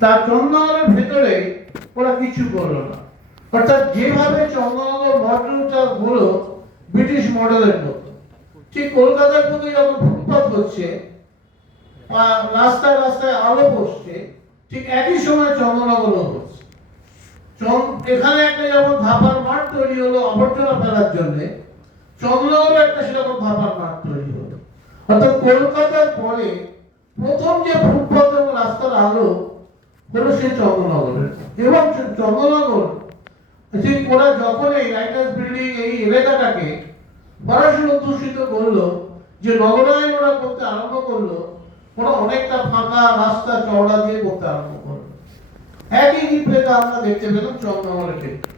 তার চন্দননগরের ভেতরে ওরা কিছু করলো না। অর্থাৎ যেভাবে চন্দননগর মডেলটা হলো ব্রিটিশ মডেলের মতো, ঠিক কলকাতার মধ্যে যখন ফুটপাত হচ্ছে, রাস্তায় রাস্তায় আলো বসছে, ঠিক একই সময় চন্দননগরও হচ্ছে। এখানে একটা যেমন ধাপার মাঠ তৈরি হলো আবর্জনা ফেলার জন্য, চন্দননগরে একটা সেরকম ধাপার মাঠ তৈরি হলো। অর্থাৎ কলকাতার পরে প্রথম যে ফুটপাত এবং রাস্তার আলো হলো সেই চন্দননগরের। এবং চন্দননগর ঠিক ওরা যখন এই রাইটার্স বিল্ডিং এই এলাকাটাকে পড়াশুনো দূষিত করলো, যে নগরায়ন ওরা করতে আরম্ভ করলো, ওরা অনেকটা ফাঁকা রাস্তা চওড়া দিয়ে করতে আরম্ভ করলো। একই রিপ্লেটা আমরা দেখতে পেলাম চন্দননগরের ক্ষেত্রে।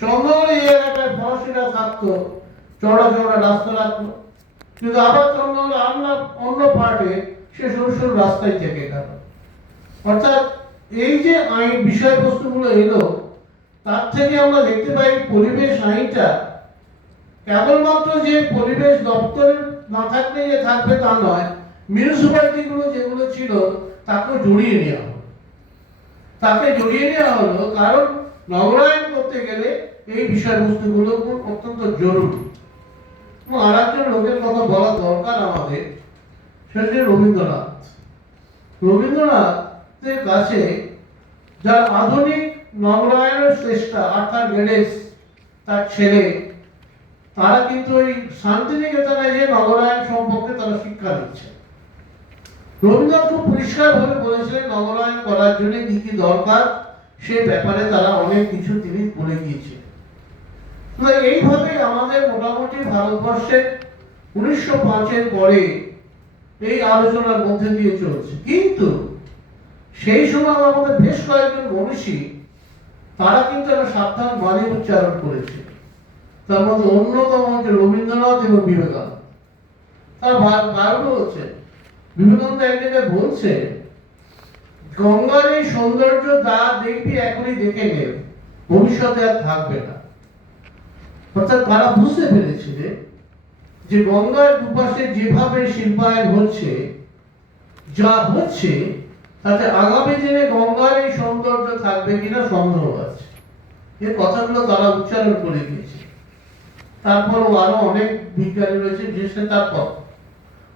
চন্দননগরে এই এলাকায় ফরাসিরা থাকতো, চওড়া চওড়া রাস্তা রাখলো, কিন্তু আবার চন্দননগরে আমরা অন্য পার্টে সে সরু সরু রাস্তায় থেকে গেল। অর্থাৎ এই যে আইন বিষয়বস্তুগুলো এলো, তার থেকে আমরা দেখতে পাই পরিবেশ আইনটা কেবলমাত্র যে পরিবেশ দপ্তরের না থাকলে যে থাকবে তা নয়, মিউনিসিপ্যালিটি গুলো যেগুলো ছিল তাকে জড়িয়ে নেওয়া হলো। কারণ নগরায়ন করতে গেলে এই বিষয়বস্তুগুলো অত্যন্ত জরুরি। আর একজন লোকের কথা বলা দরকার আমাদের, সেটা রবীন্দ্রনাথের কাছে যার আধুনিক নগরায়নের চেষ্টা আর্থার গেডেস তার ছেলে, তারা কিন্তু ওই শান্তিনিকেতনে যে নগরায়ন সম্পর্কে তারা শিক্ষা দিচ্ছে। রবীন্দ্রনাথ খুব পরিষ্কার ভাবে বলেছিলেন নগরায়ন করার জন্য কি কি দরকার, সে ব্যাপারে তারা অনেক কিছু তিনি বলে গিয়েছিলেন। এইভাবে আমাদের মোটামুটি ভারতবর্ষে 1905-এর পরে এই আলোচনার মধ্যে দিয়ে চলছে। কিন্তু সেই সময় আমাদের বেশ কয়েকজন মনীষী তারা কিন্তু একটা সাবধান বাণী উচ্চারণ করেছে। তার মধ্যে অন্যতম হচ্ছে রবীন্দ্রনাথ এবং বিবেকানন্দ। তার বারবার হচ্ছে বিবেকানন্দ এক জায়গায় বলছে, গঙ্গার এই সৌন্দর্য যা দেখবি এখনই দেখে নে, ভবিষ্যতে আর থাকবে না। অর্থাৎ তারা বুঝতে পেরেছিলেন যে গঙ্গার দুপাশে যেভাবে শিল্পায়ন হচ্ছে, যা হচ্ছে, তাতে আগামী দিনে গঙ্গার এই সৌন্দর্য থাকবে কিনা সন্দেহ আছে। এই কথাগুলো তারা উচ্চারণ করে গিয়েছে। তারপরও আরো অনেক বিজ্ঞানী রয়েছে, বিশেষ করে তার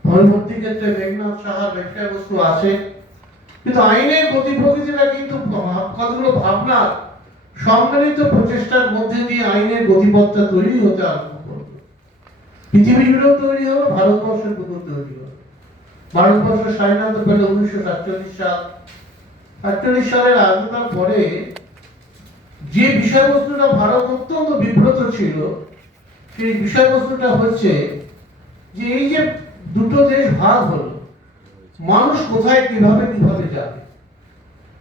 পরবর্তী ক্ষেত্রে মেঘনাথ সাহার বিষয়বস্তু আছে। কিন্তু আইনের গতি প্রকৃতিটা কিন্তু কতগুলো ভাবনা সম্মিলিত প্রচেষ্টার মধ্যে দিয়ে আইনের গতিপথটা তৈরি হতে আরম্ভ করবে। পৃথিবী জুড়েও তৈরি হলো, ভারতবর্ষের মধ্যেও তৈরি হলো। ভারতবর্ষ স্বাধীনতা পেল 1947 সাল। 48 সালের আন্দোলনের পরে যে বিষয়বস্তুটা ভারত অত্যন্ত বিব্রত ছিল, সেই বিষয়বস্তুটা হচ্ছে যে এই যে দুটো দেশ ভাগ হলো, মানুষ কোথায় কিভাবে যাবে,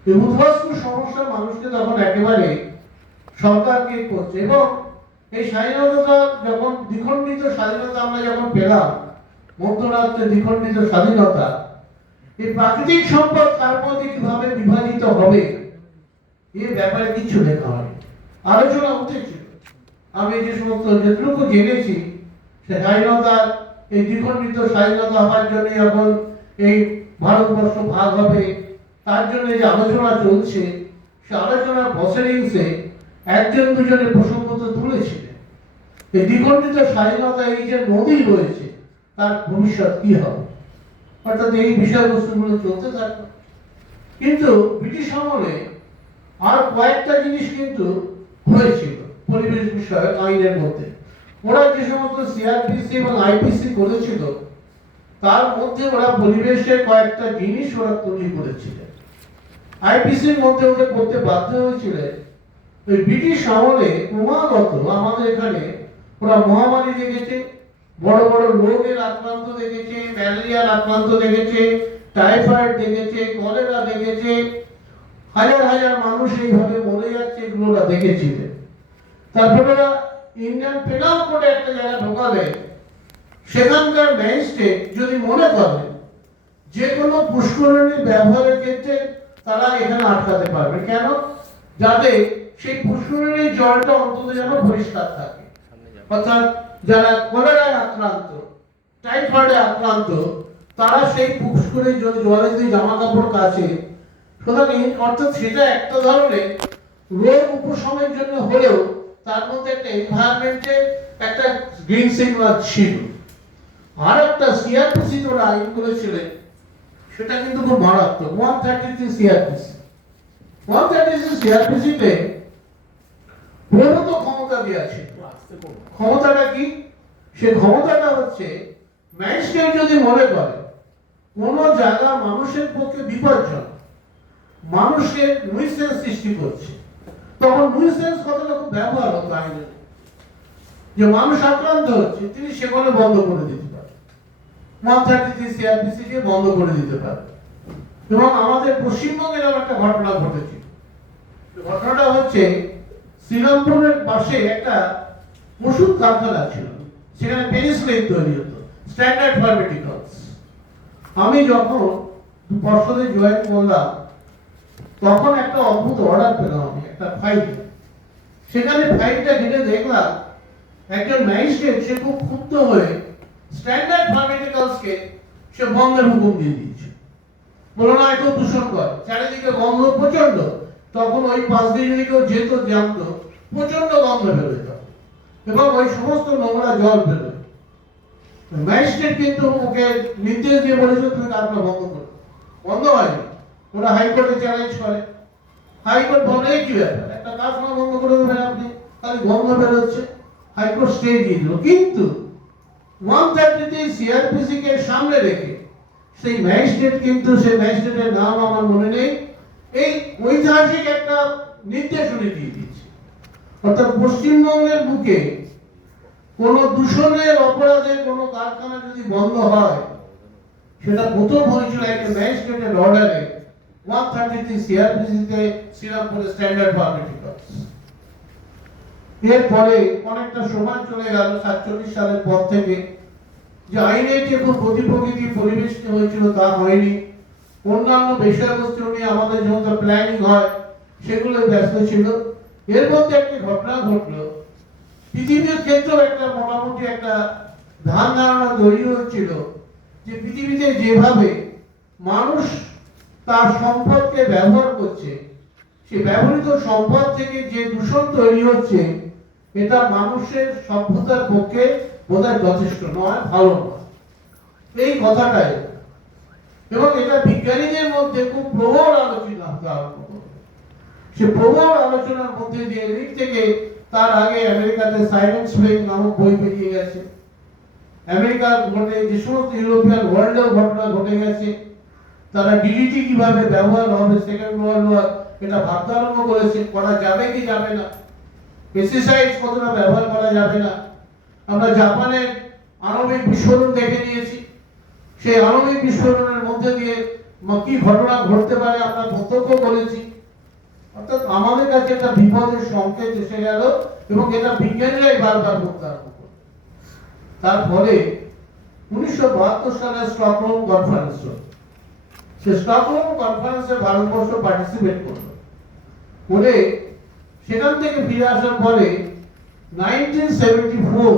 এই উদ্বাস্তু সমস্যা মানুষকে তখন একেবারে সরকারকে করছে। এবং এই স্বাধীনতা যখন দ্বিখণ্ডিত স্বাধীনতা আমরা যখন পেলাম, মধ্যরাত্রে দ্বিখণ্ডিত স্বাধীনতা, এই প্রাকৃতিক সম্পদ কার মধ্যে কিভাবে বিভাজিত হবে এ ব্যাপারে কিছু লেখা হয়, আলোচনা উঠেছিল। আমি যে সমস্ত যেটুকু জেনেছি, সে স্বাধীনতার এই দ্বিখণ্ডিত স্বাধীনতা হওয়ার জন্য এখন এই ভারতবর্ষ ভাগ হবে, তার জন্য যে আলোচনা চলছে, সে আলোচনার প্রসিডিংসে একজন দুজনের প্রসঙ্গ তো তুলেছিলেন। এই দ্বিখণ্ডিত স্বাধীনতা, এই যে নদী রয়েছে, তার ভবিষ্যৎ কি হবে, অর্থাৎ এই বিষয়বস্তুগুলো চলতে থাকবে। কিন্তু ব্রিটিশ আমলে আর কয়েকটা জিনিস কিন্তু হয়েছিল পরিবেশ বিষয়ক আইনের মধ্যে। ওরা যে সমস্ত সিআরপিসি এবং আইপিসি করেছিল, তার মধ্যে ওরা পরিবেশের কয়েকটা জিনিস ওরা তৈরি করেছিলেন। আইপিসির মধ্যে ওদের করতে বাধ্য হয়েছিলেন। ওই ব্রিটিশ আমলে ক্রমাগত আমাদের এখানে ওরা মহামারী দেখেছে, বড় বড় রোগের আক্রান্ত দেখেছে, ম্যালেরিয়ার আক্রান্ত দেখেছে, টাইফয়েড দেখেছে, কলেরা দেখেছে, হাজার হাজার মানুষ এইভাবে মরে যাচ্ছে, এগুলো ওরা দেখেছিলেন। তারপরে ওরা ইন্ডিয়ান পেনাল কোডে একটা জায়গা ঢোকালে সেখানকার ম্যাজিস্ট্রেট যদি মনে করেন যে কোনো পুষ্করিণীর ব্যবহারের ক্ষেত্রে তারা এখানে আটকাতে পারবে। কেন? যাতে সেই পুষ্করিণীর জলটা অন্তত যেন পরিষ্কার থাকে। অর্থাৎ যারা কলেরায় আক্রান্ত, টাইফয়েডে আক্রান্ত, তারা সেই পুষ্করিণীর জলে যদি জামা কাপড় কাচে, সুতরাং অর্থাৎ সেটা একটা ধরনের রোগ উপশমের জন্য হলেও তার মধ্যে একটা এনভায়রনমেন্টের একটা গ্রিন সিগন্যাল ছিল। আর একটা সিআরপিসি ওরা আইন করেছিলেন, সেটা কিন্তু খুব মারাত্মক। 133 সিআরপিসি, 133 সিআরপিসিতে প্রভূত ক্ষমতা দেওয়া ছিল। ক্ষমতাটা কি? সে ক্ষমতাটা হচ্ছে ম্যাজিস্ট্রেট যদি মনে করে কোন জায়গা মানুষের পক্ষে বিপজ্জনক, মানুষকে নুইসেন্স সৃষ্টি করছে, তখন নুইসেন্স কথাটা খুব ব্যবহার হতো আইনে, যে মানুষ আক্রান্ত হচ্ছে, তিনি সেখানে বন্ধ করে দিতে পারেন। 133 সিআরপিসি কে বন্ধ করে দিতে পারে। এবং আমাদের পশ্চিমবঙ্গের একটা ঘটনা ঘটেছিল। ঘটনাটা হচ্ছে শ্রীরামপুরের পাশে একটা ওষুধ কারখানা ছিল, সেখানে পেনিসিলিন তৈরি হতো, স্ট্যান্ডার্ড ফার্মাটিক্যালস। আমি যখন পর্ষদে জয়েন করলাম তখন একটা অদ্ভুত অর্ডার পেলাম আমি, একটা ফাইল। সেখানে ফাইলটা ঘেটে দেখলাম একজন ম্যাজিস্ট্রেট সে খুব ক্ষুব্ধ হয়ে স্ট্যান্ডার্ড ফার্মাটিক্যালসকে সে বন্ধের হুকুম দিয়ে দিয়েছে। বলো না এত দূষণ করে, চারিদিকে গন্ধ প্রচন্ড। তখন ওই পাশ দিয়ে যদি কেউ যেত জানতো প্রচন্ড গন্ধ বেরোয় এবং ওই সমস্ত নোংরা জল বেরোয়। ম্যাজিস্ট্রেট কিন্তু ওকে নির্দেশ দিয়ে বলেছিল তুমি কারখানা বন্ধ করো, বন্ধ হয়নি। ওরা হাইকোর্টে চ্যালেঞ্জ করে, হাইকোর্ট বলে কি ব্যাপার, একটা কারখানা বন্ধ করে দেবেন আপনি, খালি গন্ধ বেরোচ্ছে। হাইকোর্ট স্টে দিয়ে দিল। কিন্তু 133 সিআরপিসি কে সামনে রেখে সেই ম্যাজিস্ট্রেট, কিন্তু সেই ম্যাজিস্ট্রেটের নাম আমার মনে নেই, এই ঐতিহাসিক একটা নির্দেশ উনি দিয়ে দিয়েছে। অর্থাৎ পশ্চিমবঙ্গের বুকে কোন দূষণের অপরাধে কোন কারখানা যদি বন্ধ হয়, সেটা প্রথম হয়েছিল একটা ম্যাজিস্ট্রেটের অর্ডারে 133 সিআরপিসি তে শ্রীরামপুরে স্ট্যান্ডার্ড ফার্মাটিক্যালস। এরপরে অনেকটা সময় চলে গেল 47 সালের পর থেকে, যে আইনের যে খুব গতি প্রকৃতি পরিবেশ হয়েছিল তা হয়নি। অন্যান্য বিষয়বস্তু নিয়ে আমাদের যখন প্ল্যানিং হয় সেগুলো ব্যস্ত ছিল। এর মধ্যে একটা ঘটনা ঘটলো, পৃথিবীর ক্ষেত্রেও একটা মোটামুটি একটা ধ্যান ধারণা তৈরি হচ্ছিল যে পৃথিবীতে যেভাবে মানুষ তার সম্পদকে ব্যবহার করছে, সে ব্যবহৃত সম্পদ থেকে যে দূষণ তৈরি হচ্ছে, এটা মানুষের সভ্যতার পক্ষে বোধহয় যথেষ্ট নয়, ভালো নয়, এই কথাটাই। এবং এটা বিজ্ঞানীদের মধ্যে খুব প্রবল আলোচনা হতে আরম্ভ করে। সে প্রবল আলোচনার মধ্যে দিয়ে দিক থেকে তার আগে আমেরিকাতে সাইলেন্স ফ্লেম নামক বই বেরিয়ে গেছে। আমেরিকার ঘটে যে সমস্ত ইউরোপিয়ান ওয়ার্ল্ডেও ঘটনা ঘটে গেছে, তারা ডিডিটি কিভাবে ব্যবহার হবে সেকেন্ড ওয়ার্ল্ড ওয়ার, এটা ভাবতে আরম্ভ করেছে, করা যাবে কি যাবে না, পেস্টিসাইডস কতটা ব্যবহার করা যাবে না। আমরা জাপানের আণবিক বিস্ফোরণ দেখে নিয়েছি, সেই আণবিক বিস্ফোরণের মধ্যে দিয়ে কি ঘটনা ঘটতে পারে আমরা প্রত্যক্ষ করেছি। অর্থাৎ আমাদের কাছে একটা বিপদের সংকেত এসে গেল এবং এটা বিজ্ঞানীরাই বারবার করতে আরম্ভ করে। তার ফলে 1972 সালে স্টকহোম কনফারেন্স হলো। সে স্টকহোম কনফারেন্সে ভারতবর্ষ পার্টিসিপেট করলো। করে সেখান থেকে ফিরে আসার পরে 1974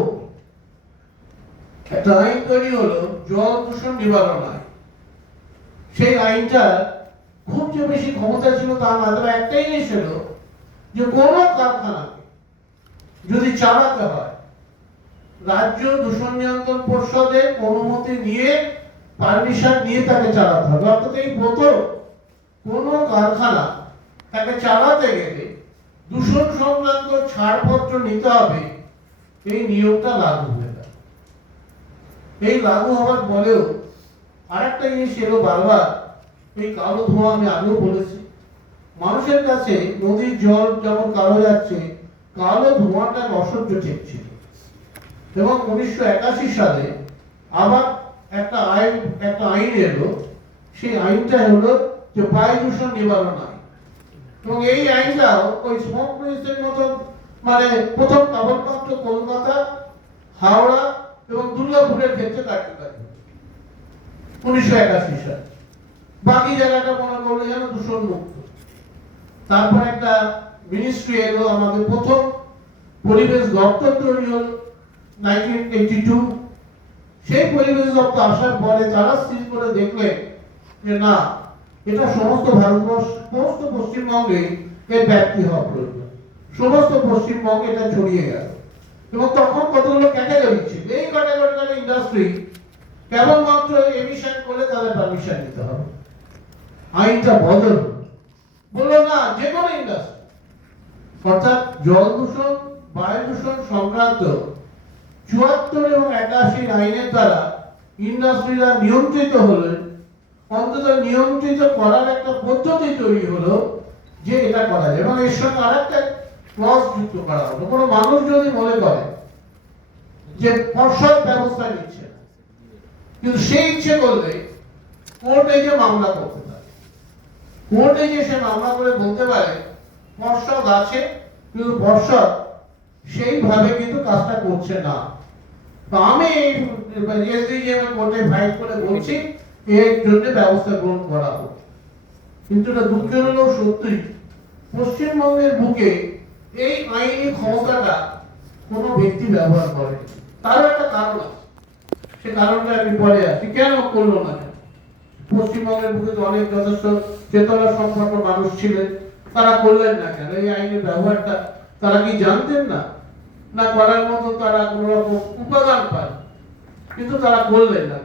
একটা আইন তৈরি হলো, জল দূষণ নিবারণ আইন। সেই আইনটা খুব যে বেশি ক্ষমতা ছিল তা না, তবে একটাই জিনিস ছিল যে কোন কারখানাকে যদি চালাতে হয় রাজ্য দূষণ নিয়ন্ত্রণ পর্ষদের অনুমতি নিয়ে, পারমিশন নিয়ে তাকে চালাতে হবে। অর্থাৎ এই প্রথম কোন কারখানা তাকে চালাতে গেলে দূষণ সংক্রান্ত ছাড়পত্র নিতে হবে, এই নিয়মটা লাগু হয়ে গেল। এই লাগু হওয়ার পরেও আরেকটা জিনিস এলো বারবার, এই কালো ধোঁয়া আমি আগেও বলেছি, মানুষের কাছে নদীর জল যেমন কালো যাচ্ছে, কালো ধোঁয়াটা অসহ্য ঠেকছিল। এবং 1981 সালে আবার একটা আইন এলো, সেই আইনটা হলো যে বায়ু দূষণ নিবারণ আইন। এবং এই আইনটাও ওই স্মোক পলিউশনের মতো, মানে প্রথম কেবলমাত্র কলকাতা, হাওড়া এবং দুর্গাপুরের ক্ষেত্রে কার্যকারী 1981 সালে। বাকি জায়গাটা মনে করলে যেন দূষণ মুক্ত। তারপর একটা মিনিস্ট্রি এলো, আমাদের প্রথম পরিবেশ দপ্তর তৈরি হল 1982। সেই পরিবেশ দপ্তর আসার পরে তারা স্থির করে দেখলেন যে না, এটা সমস্ত ভারতবর্ষ, সমস্ত পশ্চিমবঙ্গে এর ব্যাপ্তি হওয়া প্রয়োজন। সমস্ত পশ্চিমবঙ্গে এটা ছড়িয়ে গেল এবং তখন কতগুলো ক্যাটাগরি ছিল। এই ক্যাটাগরির ইন্ডাস্ট্রি কেবলমাত্র এমিশন করলে তাদের পারমিশন নিতে হবে। আইনটা বদল বললো না, যে কোনো ইন্ডাস্ট্রি, অর্থাৎ জল দূষণ, বায়ু দূষণ সংক্রান্ত ৭৪ এবং ৮১ আইনের দ্বারা ইন্ডাস্ট্রিরা নিয়ন্ত্রিত হলেন। অন্তত নিয়ন্ত্রিত করার একটা পদ্ধতি তৈরি হলো যে এটা করা যায়, এবং এর সঙ্গে আরেকটা ক্লজ যুক্ত করা হলো। কোনো মানুষ যদি মনে করে যে পর্ষদ ব্যবস্থা নিচ্ছে না, কিন্তু সে ইচ্ছে করলে কোর্টে যে মামলা করতে পারে, কোর্টে যে সে মামলা করে বলতে পারে পর্ষদ আছে কিন্তু পর্ষদ সেইভাবে কিন্তু কাজটা করছে না। তো আমি এসডিজিএম কোর্টে ফাইল করে বলছি এর জন্য ব্যবস্থা গ্রহণ করা হোক। কিন্তু এটা দুঃখের হলেও সত্যি, পশ্চিমবঙ্গের বুকে এই আইনি ক্ষমতাটা কোনো ব্যক্তি ব্যবহার করে। তারও একটা কারণ আছে, সে কারণটা আমি পরে আসি। কেন করলো না? পশ্চিমবঙ্গের বুকে তো অনেক যথেষ্ট চেতনা সম্পন্ন মানুষ ছিলেন, তারা করলেন না কেন? এই আইনের ব্যবহারটা তারা কি জানতেন না, না করার মতো তারা কোন রকম উপাদান পান, কিন্তু তারা করলেন না।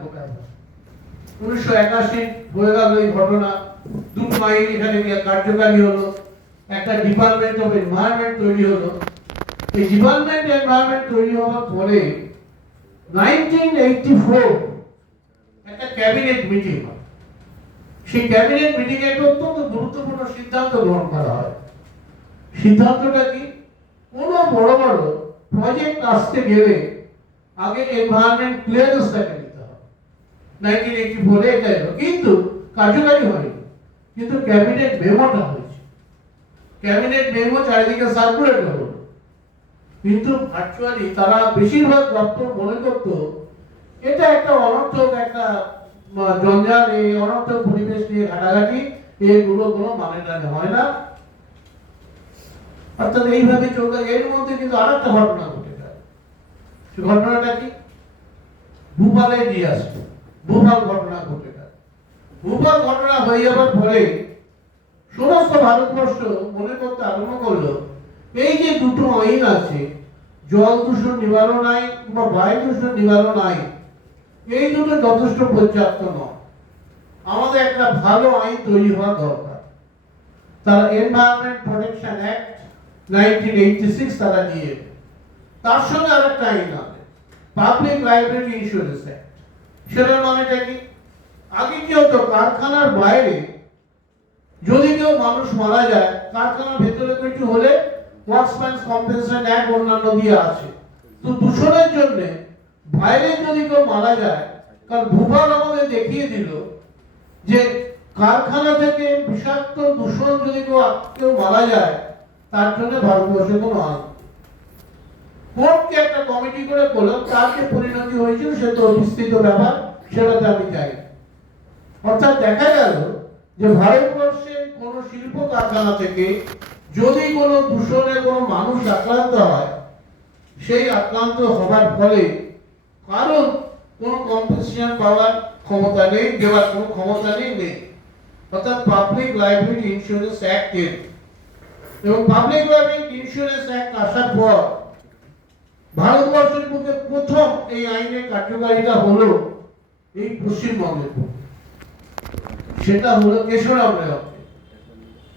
1981 হয়ে গেল এই ঘটনা, 2 মাইল এখানে কার্যকারী হলো, একটা ডিপার্টমেন্ট অফ এনভায়রনমেন্ট তৈরি হলো। এই ডিপার্টমেন্ট এনভায়রনমেন্ট তৈরি হওয়ার পরে 1984 একটা ক্যাবিনেট মিটিং হয়। সেই ক্যাবিনেট মিটিং এ একটা অত্যন্ত গুরুত্বপূর্ণ সিদ্ধান্ত গ্রহণ করা হয়। সিদ্ধান্তটা কি? কোন বড় বড় প্রজেক্ট আসতে গেলে আগে এনভায়রনমেন্ট ক্লিয়ারেন্সটাকে নিতে হবে। 1984 এটা এলো, কিন্তু কার্যকারী হয়নি। কিন্তু ক্যাবিনেট মেমোটা হয়েছে, ক্যাবিনেট মেমো চারিদিকে সার্কুলেট হলো, কিন্তু ভার্চুয়ালি তারা বেশিরভাগ দপ্তর মনে করতো এটা একটা অনর্থক একটা জঞ্জাল, এই অনর্থক পরিবেশ নিয়ে ঘাটাঘাটি, এগুলো কোনো মানে টানে হয় না। অর্থাৎ এইভাবে চলতে, এর মধ্যে কিন্তু আরেকটা ঘটনা ঘটে যায়। সে ঘটনাটা কি? ভূপালে ডিজাস্টার, ভূপাল ঘটনা ঘটে যায়। ভূপাল ঘটনা হয়ে যাওয়ার পরে সমস্ত ভারতবর্ষ মনে করতে আরম্ভ করলো এই যে দুটো আইন আছে, জল দূষণ নিবারণ আইন বা বায়ু দূষণ নিবারণ আইন, এই দুটো যথেষ্ট পর্যাপ্ত নয়, আমাদের একটা ভালো আইন তৈরি হওয়া দরকার। তারা এনভায়রনমেন্ট প্রোটেকশন অ্যাক্ট 1986 তারা নিয়ে, তার সঙ্গে আরেকটা আইন আছে, পাবলিক লাইবিলিটি ইন্স্যুরেন্স অ্যাক্ট। সেটার মানেটা কি? আগে কি হতো, কারখানার বাইরে যদি কেউ মানুষ মারা যায়, কারখানার ভেতরে কিছু হলে ওয়ার্কসম্যানস কম্পেনসেশন অ্যাক্ট অন্যান্য দিয়ে আছে। তো দূষণের জন্য বাইরে যদি কেউ মারা যায়, কারণ ভূপাল আমাদের দেখিয়ে দিল যে কারখানা থেকে বিষাক্ত দূষণ যদি কেউ মারা যায়, তার জন্য ভারতবর্ষে কোনো আইন। কোর্টকে একটা কমিটি করে করলাম, তার যে পরিণতি হয়েছিল সে তো বিস্তৃত ব্যাপার, সেটাতে আমি যাই। অর্থাৎ দেখা গেল যে ভারতবর্ষে কোন শিল্প কারখানা থেকে যদি কোনো দূষণে কোনো মানুষ আক্রান্ত হয়, সেই আক্রান্ত হবার ফলে কারণ কোনো কম্পেনসেশন পাওয়ার ক্ষমতা নেই, দেওয়ার কোনো ক্ষমতা নেই। অর্থাৎ পাবলিক লাইবিলিটি ইন্স্যুরেন্স অ্যাক্ট এর, এবং পাবলিক লাইবিলিটি ইন্স্যুরেন্স অ্যাক্ট আসার পর ভারতবর্ষের মধ্যে প্রথম এই আইনের কার্যকারিতা হলো এই পশ্চিমবঙ্গের, সেটা হলো কেশরাম রেওয়ারে।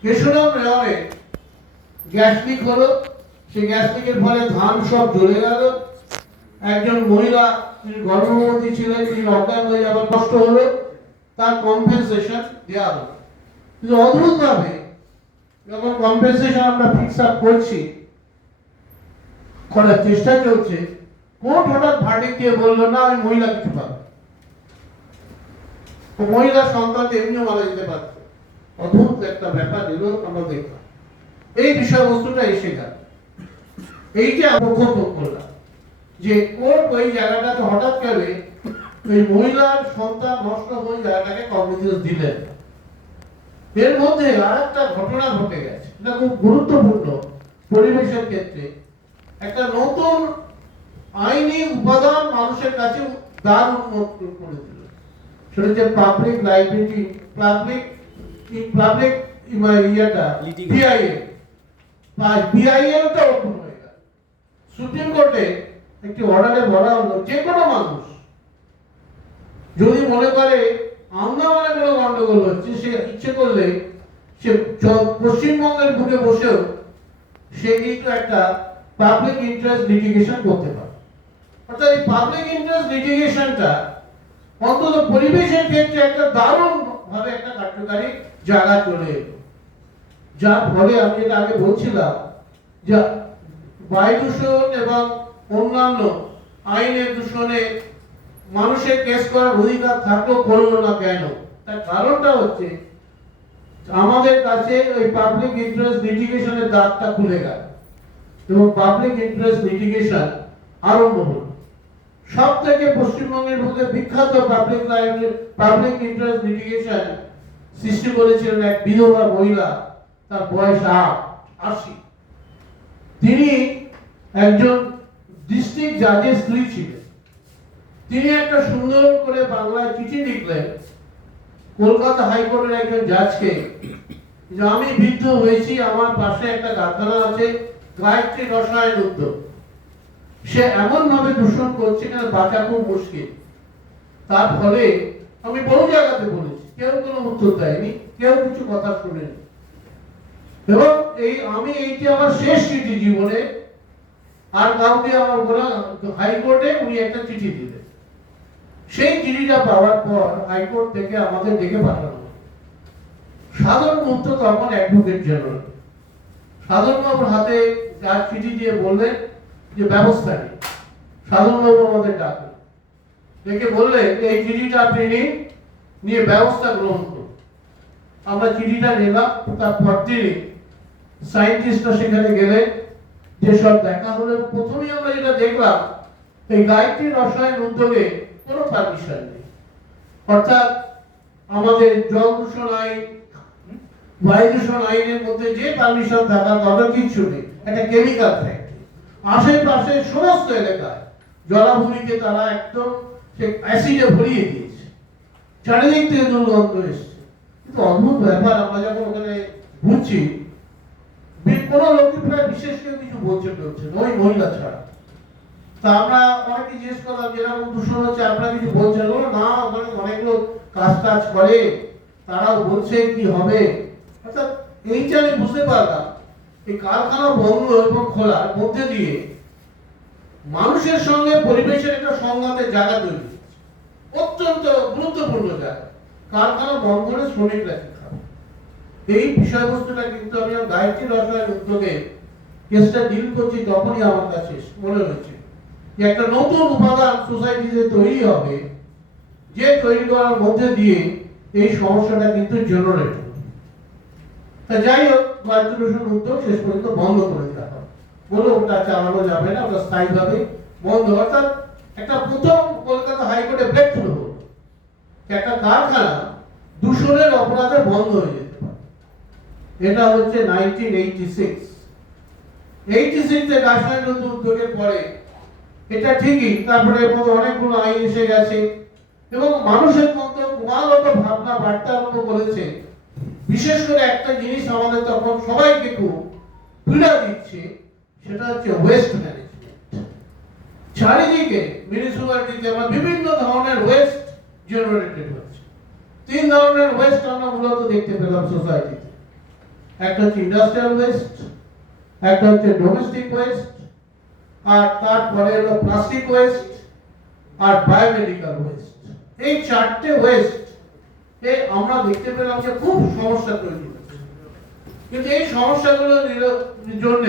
কেশরাম রেওয়ারে গ্যাস লিক হলো, সেই গ্যাস লিকের ফলে ধান সব জ্বলে গেল। একজন মহিলা, তিনি গর্ভবতী ছিলেন, তিনি অজ্ঞান হয়ে যাবার কষ্ট হলো, তার কম্পেনসেশন দেওয়া হলো। কিন্তু অদ্ভুত ভাবে যখন কম্পেনসেশন আমরা ফিক্স আপ করছি, করার চেষ্টা চলছে, কোর্ট হঠাৎ ভার্ডিক্ট দিয়ে বললো না, আমি মহিলা কিছু পাবো, মহিলা সন্তান এমনিও মারা যেতে পারত। অদ্ভুত একটা ব্যাপার এলো, আমরা দেখলাম এই বিষয়বস্তুটা এসে গেল। এইটা অবগত করলাম যে কোর্ট ওই জায়গাটাতে হঠাৎ করে ওই মহিলার সন্তান নষ্ট হয়ে জায়গাটাকে কমিউনিটি দিলেন। এর মধ্যে আরেকটা ঘটনা ঘটে গেছে, এটা খুব গুরুত্বপূর্ণ পরিবেশের ক্ষেত্রে। একটা নতুন আইনি উপাদান মানুষের কাছে দ্বার উন্মুক্ত করে দিল, সেটা হচ্ছে পাবলিক লাইবিলিটি, পাবলিক পাবলিক ইয়েটা পিআইএল পিআইএলটা ওপেন হয়ে গেল। সুপ্রিম কোর্টে একটি অর্ডারে বলা হলো যে কোনো মানুষ যদি মনে করে আন্দামানে কোনো গন্ডগোল হচ্ছে, সে ইচ্ছে করলে সে পশ্চিমবঙ্গের বুকে বসেও সে কিন্তু একটা পাবলিক ইন্টারেস্ট লিটিগেশন করতে পারে। অর্থাৎ এই পাবলিক ইন্টারেস্ট লিটিগেশনটা অন্তত পরিবেশের ক্ষেত্রে একটা দারুণ ভাবে একটা কার্যকারী জায়গা চলে এলো, যার ফলে আমি যেটা আগে বলছিলাম যে বায়ু দূষণ এবং অন্যান্য আইনের দূষণে মানুষের কেস করার অধিকার থাকলেও করলো না কেন? তার কারণটা হচ্ছে আমাদের কাছে ওই পাবলিক ইন্টারেস্ট লিটিগেশনের দ্বারটা খুলে গেল এবং পাবলিক ইন্টারেস্ট লিটিগেশন আরম্ভ হলো। সব থেকে পশ্চিমবঙ্গের মধ্যে বিখ্যাত পাবলিক ইন্টারেস্ট লিটিগেশন সৃষ্টি করেছিলেন এক বিধবা মহিলা, তার বয়স 80। তিনি একজন ডিস্ট্রিক্ট জাজের স্ত্রী ছিলেন। তিনি একটা সুন্দর করে বাংলায় চিঠি লিখলেন কলকাতা হাইকোর্টের একজন জাজকে যে আমি বিদ্ধ হয়েছি, আমার পাশে একটা কারখানা আছে গায়ত্রী রসায়ন উদ্যোগ, সে এমন ভাবে দূষণ করছে কেন বাঁচা খুব মুশকিল। তার ফলে আমি বহু জায়গাতে বলেছি, কেউ কোনো উত্তর দেয়নি, কেউ কিছু কথা শুনেনি। এবং এইটি আমার শেষ চিঠি জীবনে, আর কাউকে আমার বলা হাইকোর্টে উনি একটা চিঠি দিলেন। সেই চিঠিটা পাওয়ার পর হাইকোর্ট থেকে আমাদের ডেকে পাঠানো। সাধারণ মুক্ত তখন অ্যাডভোকেট জেনারেল সাধারণবাবুর হাতে যার চিঠি দিয়ে বললেন যে ব্যবস্থা নেই। সাধারণবাবু আমাদের ডাকলেন, ডেকে বললেন এই চিঠিটা আপনি নিয়ে ব্যবস্থা গ্রহণ করুন। আমরা চিঠিটা নিলাম, তার পরদিনই সায়েন্টিস্টরা সেখানে গেলেন, যেসব দেখা হলো প্রথমেই আমরা যেটা দেখলাম এই গায়ত্রী রসায়ন উদ্যোগে কোনো পারমিশন নেই। অর্থাৎ আমাদের জল দূষণ আইন, বায়ু দূষণ আইনের মধ্যে যে পারমিশন থাকার কথা কিছু নেই। একটা কেমিক্যাল ফ্যাক্টরি আশেপাশে সমস্ত এলাকায় জলাভূমিকে তারা একদম অ্যাসিডে ভরিয়ে দিয়েছে, চারিদিক থেকে দুর্গন্ধ এসছে। কিন্তু অদ্ভুত ব্যাপার, আমরা যখন ওখানে ঘুরছি কোনো লোককে প্রায় বিশেষ কেউ কিছু বলছে ওই মহিলা ছাড়া। তা আমরা অনেকে জিজ্ঞেস করলাম যেরকম দূষণ হচ্ছে আপনারা কিছু বলছেন? বলো না, ওখানে অনেক লোক কাজ করে, তারাও বলছে কি হবে। অর্থাৎ এইটা আমি বুঝতে পারলাম এই কারখানা বন্ধ এবং খোলার মধ্যে দিয়ে মানুষের সঙ্গে পরিবেশের একটা সংঘাতের জায়গা তৈরি হচ্ছে, অত্যন্ত গুরুত্বপূর্ণ জায়গা। কারখানা বন্ধ করে শ্রমিকরা কি খাবে? এই বিষয়বস্তুটা কিন্তু আমি গায়ত্রী রসায়ন উদ্যোগে কেসটা ডিল করছি তখনই আমার কাছে মনে হয়েছে যে একটা নতুন উপাদান সোসাইটিতে তৈরি হবে, যে তৈরি করার মধ্যে দিয়ে এই সমস্যাটা কিন্তু জেনারেট হবে। তা যাই হোক, গায়ত্রী রসায়ন উদ্যোগ শেষ পর্যন্ত বন্ধ করে দেওয়া হবে, বলে ওটা চালানো যাবে না, ওটা স্থায়ীভাবে বন্ধ। অর্থাৎ একটা প্রথম কলকাতা হাইকোর্টে ব্রেক থ্রু হলো, একটা কারখানা দূষণের অপরাধে বন্ধ হয়ে যেতে পারে। এটা হচ্ছে 1986 রাসায়নিক উদ্যোগের পরে এটা ঠিকই, তারপরে এর মধ্যে অনেকগুলো আইন এসে গেছে এবং মানুষের মধ্যে ক্রমাগত ভাবনা বাড়তে আরম্ভ করেছে। বিশেষ করে একটা জিনিস আমাদের তখন সবাইকে খুব পীড়া দিচ্ছে, সেটা হচ্ছে ওয়েস্ট ম্যানেজমেন্ট। চারিদিকে মিউনিসিপ্যালিটিতে আমরা বিভিন্ন ধরনের ওয়েস্ট জেনারেটেড হচ্ছে। 3 ধরনের ওয়েস্ট আমরা মূলত দেখতে পেলাম সোসাইটিতে। একটা হচ্ছে ইন্ডাস্ট্রিয়াল ওয়েস্ট, একটা হচ্ছে ডোমেস্টিক ওয়েস্ট, আর তারপরে হলো প্লাস্টিক ওয়েস্ট আর বায়োমেডিক্যাল ওয়েস্ট। এই 4টে ওয়েস্ট আমরা দেখতে পেলাম যে খুব সমস্যা তৈরি হচ্ছে। কিন্তু এই সমস্যাগুলোর জন্য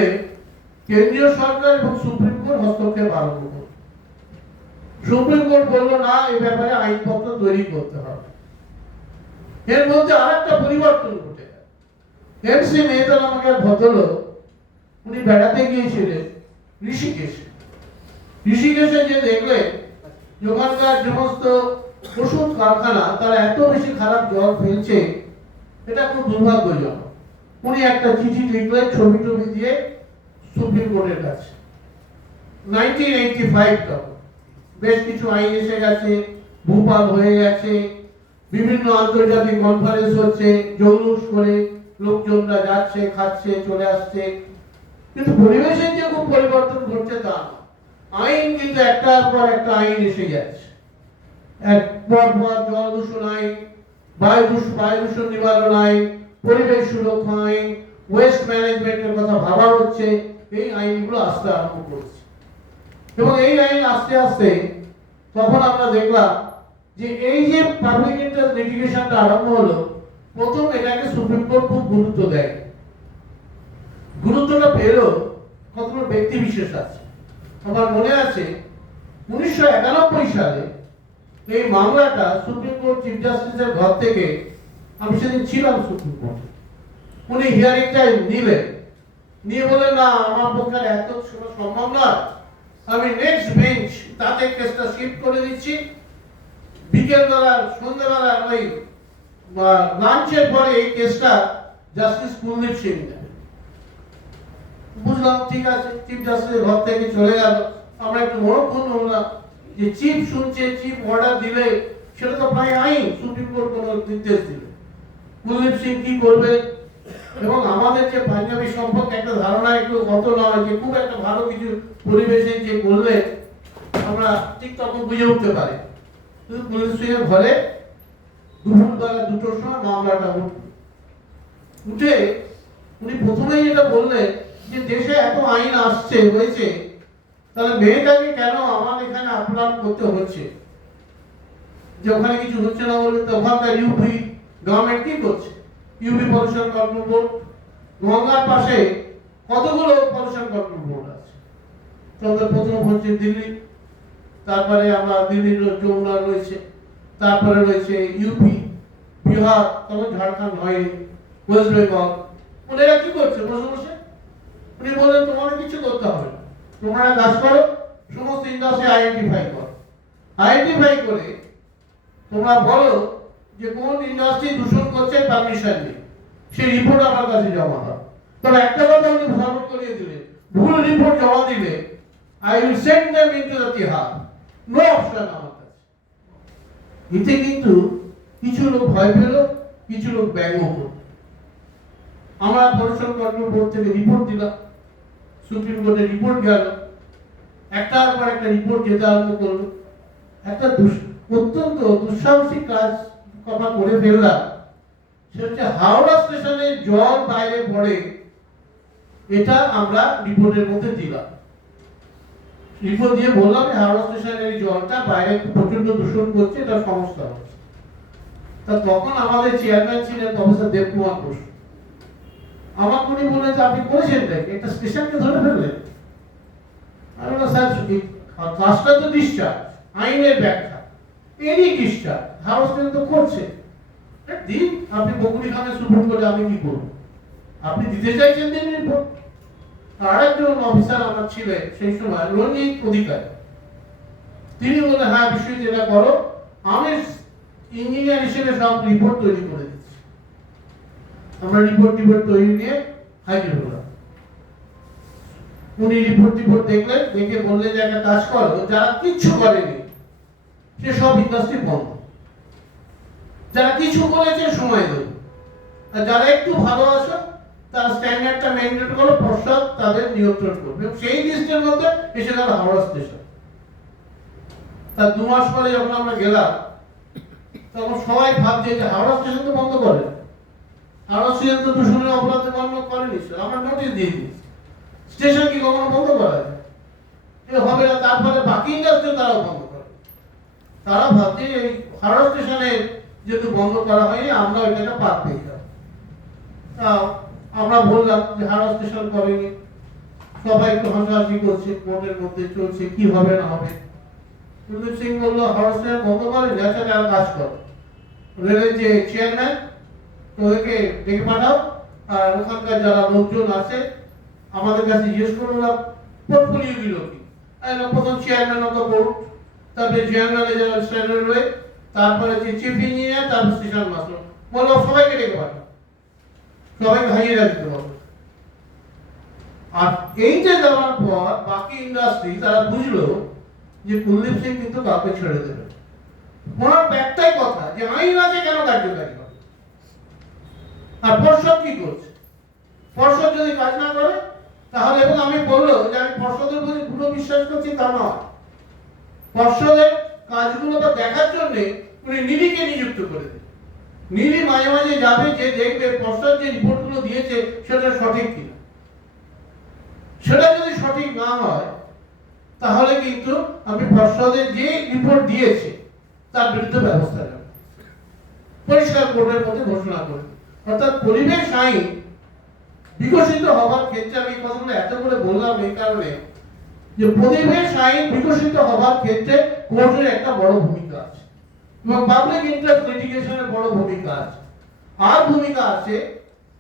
কেন্দ্রীয় সরকার এবং সুপ্রিম কোর্ট হস্তক্ষেপ আরম্ভ করল। সুপ্রিম কোর্ট বললো না, এই ব্যাপারে আইনপত্র তৈরি করতে হবে। এর মধ্যে আরেকটা পরিবর্তন ঘটে গেল। এমসি মেহতা নামক এক ভদ্রলোক, উনি বেড়াতে গিয়েছিলেন ঋষিকেশে যে দেখলেন ওখানকার সমস্ত ওষুধ কারখানা তারা এত বেশি খারাপ জল ফেলছে, এটা খুব দুর্ভাগ্যজনক। উনি একটা চিঠি লিখলেন ছবি দিয়ে সুপ্রিম কোর্টের কাছে। 1985 তখন বেশ কিছু আইন এসে গেছে, ভূপাল হয়ে গেছে, বিভিন্ন আন্তর্জাতিক কনফারেন্স হচ্ছে, জৌলুস করে লোকজনরা যাচ্ছে, খাচ্ছে, চলে আসছে, কিন্তু পরিবেশের যে খুব পরিবর্তন ঘটছে তা না। আইন কিন্তু একটার পর একটা আইন এসে যাচ্ছে, এক পর পর জল দূষণ আইন, বায়ু দূষণ নিবারণ আইন, পরিবেশ সুরক্ষা আইন, ওয়েস্ট ম্যানেজমেন্টের কথা ভাবা হচ্ছে, এই আইনগুলো আসতে আরম্ভ করছে। এবং এই আইন আস্তে আস্তে তখন আমরা দেখলাম যে এই যে পাবলিক ইন্টারেস্ট লিটিগেশনটা আরম্ভ হলো, প্রথম এটাকে সুপ্রিম কোর্ট খুব গুরুত্ব দেয়। গুরুত্বটা পেল কতগুলো ব্যক্তি বিশেষ আছে। আমার মনে আছে 1991 সালে এই মামলাটা সুপ্রিম কোর্ট চিফ জাস্টিসের ঘর থেকে, আমি সেদিন ছিলাম সুপ্রিম কোর্টে, উনি হিয়ারিংটা নিলেন, নিয়ে বলেন না আমার পক্ষে এত সম্ভব নয়, আমি নেক্সট বেঞ্চ তাতে কেসটা শিফট করে দিচ্ছি, বিকেলবেলা সন্ধ্যেবেলা ওই লাঞ্চের পরে এই কেসটা জাস্টিস কুলদীপ সিং নেবেন। বুঝলাম, ঠিক আছে, চিফ জাস্টিসের ঘর থেকে চলে গেল। আমরা একটু মনোক্ষণ হলাম যে চিফ শুনছে, চিফ অর্ডার দিলে সেটা তো প্রায় আইন, সুপ্রিম কোর্ট কোনো নির্দেশ দিলে কুলদীপ সিং কি করবে। এবং আমাদের যে পাঞ্জাবি সম্পর্কে একটা ধারণা একটু অত নয় যে খুব একটা ভালো কিছু পরিবেশে যে করলে আমরা ঠিক তখন বুঝে উঠতে পারি। কিন্তু কুলদীপ সিং এর ঘরে দুপুরবেলা 2টোর সময় মামলাটা উঠে উনি প্রথমেই যেটা বললেন যে দেশে এত আইন আসছে হয়েছে, তাহলে মেয়েটাকে কেন আমার এখানে আপ্লান করতে হচ্ছে, যে ওখানে কিছু হচ্ছে না বলে। তো ওখানকার ইউপি গভর্নমেন্ট কি করছে, ইউপি পলিউশন কন্ট্রোল বোর্ড, গঙ্গার পাশে কতগুলো পলিউশন কন্ট্রোল বোর্ড আছে। তোমাদের প্রথম হচ্ছে দিল্লি, তারপরে আমরা দিল্লির যমুনা রয়েছে, তারপরে রয়েছে ইউপি, বিহার, তখন ঝাড়খণ্ড হয়নি, ওয়েস্ট বেঙ্গল। ওনারা কি করছে বসে বসে? উনি বললেন তোমাদের কিছু করতে হবে না, তোমরা কাজ করো, সমস্ত ইন্ডাস্ট্রি আইডেন্টিফাই করো, আইডেন্টিফাই করে তোমরা বলো যে কোন ইন্ডাস্ট্রি দূষণ করছে পারমিশন নেই, সেই রিপোর্ট আমার কাছে জমা দাও। তবে একটা কথা উনি ফরওয়ার্ড করিয়ে দিলেন, ভুল রিপোর্ট জমা দিলে I will send them into the Tihar, no option আমার কাছে। এতে কিন্তু কিছু লোক ভয় পেল, কিছু লোক ব্যঙ্গ করল। আমরা পলিউশন কন্ট্রোল বোর্ড থেকে রিপোর্ট দিলাম, সুপ্রিম কোর্টে রিপোর্ট গেল, একটার পর একটা রিপোর্ট যেতে আরম্ভ করলো। একটা অত্যন্ত দুঃসাহসিক কাজ কথা করে ফেললাম, সেটা হচ্ছে হাওড়া স্টেশনে জল বাইরে পড়ে, এটা আমরা রিপোর্টের মধ্যে দিলাম। রিপোর্ট দিয়ে বললাম হাওড়া স্টেশনের এই জলটা বাইরে প্রচন্ড দূষণ করছে, এটা সমস্যা হচ্ছে। তা তখন আমাদের চেয়ারম্যান ছিলেন প্রফেসর দেবকুমার বসু। আমার উনি বলে যে আপনি করেছেন নাকি, একটা স্টেশনকে ধরে ফেললেন। আমি বললাম স্যার কাজটা তো ডিসচার্জ, আইনের ব্যাখ্যা, এরই ডিসচার্জ, হাওড়া স্টেশন তো করছে দিন, আপনি বকুড়ি খামে সুপ্রিম কোর্টে আমি কি করবো, আপনি দিতে চাইছেন দিন রিপোর্ট। আরেকজন অফিসার আমার ছিলেন সেই সময়, রঞ্জিত অধিকারী, তিনি বলে হ্যাঁ বিষয় যেটা করো, আমি ইঞ্জিনিয়ার হিসেবে সব রিপোর্ট তৈরি করে দিচ্ছি। আমরা রিপোর্ট তৈরি নিয়ে হাজির হলাম। উনি রিপোর্ট দেখলেন, দেখে বললেন যে একটা কাজ করো, যারা কিচ্ছু করেনি সে সব ইন্ডাস্ট্রি বন্ধ, যারা কিছু করেছে সময় দেব, আর যারা একটু ভালো আছে তার স্ট্যান্ডার্ডটা মেনটেন করো, প্রস্তাব তাদের নিয়ন্ত্রণ করবে। সেই লিস্টের মধ্যে এসে গেল হাওড়া স্টেশন। তার 2 মাস পরে যখন আমরা গেলাম, তখন সবাই ভাবছে যে হাওড়া স্টেশন তো বন্ধ করে, হাওড়া স্টেশন তো দূষণের অপরাধে বন্ধ করেনি, আমরা নোটিশ দিয়ে দিয়েছি, স্টেশন কি কখনো বন্ধ করা যায়? এ হবে না। তারপরে বাকি ইন্ডাস্ট্রি তারাও বন্ধ করে। তারা ভাবছে এই হাওড়া স্টেশনে যেহেতু বন্ধ করা হয়নি, আমরা ওইটাকে পার পেয়ে যাব। আমরা বললাম যে হাওড়া স্টেশন করেনি, সবাই একটু হাসাহাসি করছে, কোর্টের মধ্যে চলছে কি হবে না হবে। কুলদীপ সিং বললো হাওড়া স্টেশন বন্ধ করেনি, আচ্ছা তারা কাজ করো, রেলের যে চেয়ারম্যান ওদেরকে ডেকে পাঠাও, আর ওখানকার যারা লোকজন আছে আমাদের কাছে জিজ্ঞেস করো পোর্টফোলিও গুলো কি। প্রথম চেয়ারম্যান অফ দ্য বোর্ড, তারপরে জেনারেল রেলওয়ে, তারপরে যে চিফ ইঞ্জিনিয়ার, তারপর স্টেশন মাস্টার, বললো সবাইকে ডেকে পাঠাও, সবাইকে হাজিরা দিতে হবে। আর এইটা দেওয়ার পর বাকি ইন্ডাস্ট্রি তারা বুঝলো যে কুলদীপ সিং কিন্তু কাউকে ছেড়ে দেবে, ওনার একটাই কথা যে আইন আছে কেন কার্যকারী হবে। আর পর্ষদ কি করছে? পর্ষদ যদি কাজ না করে তাহলে, এবং আমি বললো যে আমি পর্ষদের প্রতি পুরো বিশ্বাস করছি তা নয়, পর্ষদের কাজগুলো তো দেখার জন্য উনি নিধিকে নিযুক্ত করে দেন। নিধি মাঝে মাঝে যাবে, যে দেখবে পর্ষদ যে রিপোর্টগুলো দিয়েছে সেটা সঠিক কিনা। সেটা যদি সঠিক না হয় তাহলে কিন্তু আমি পর্ষদের যে রিপোর্ট দিয়েছে তার বিরুদ্ধে ব্যবস্থা নেব, পরিষ্কার কোর্টের মধ্যে ঘোষণা করে। অর্থাৎ পরিবেশ আইন বিকশিত হবার ক্ষেত্রে, আমি কথাগুলো এত করে বললাম এই কারণে যে পরিবেশ আইন বিকশিত হবার ক্ষেত্রে কোর্টের একটা বড় ভূমিকা আছে এবং পাবলিক ইন্টারেস্ট লিটিগেশনের বড় ভূমিকা আছে। আর ভূমিকা আছে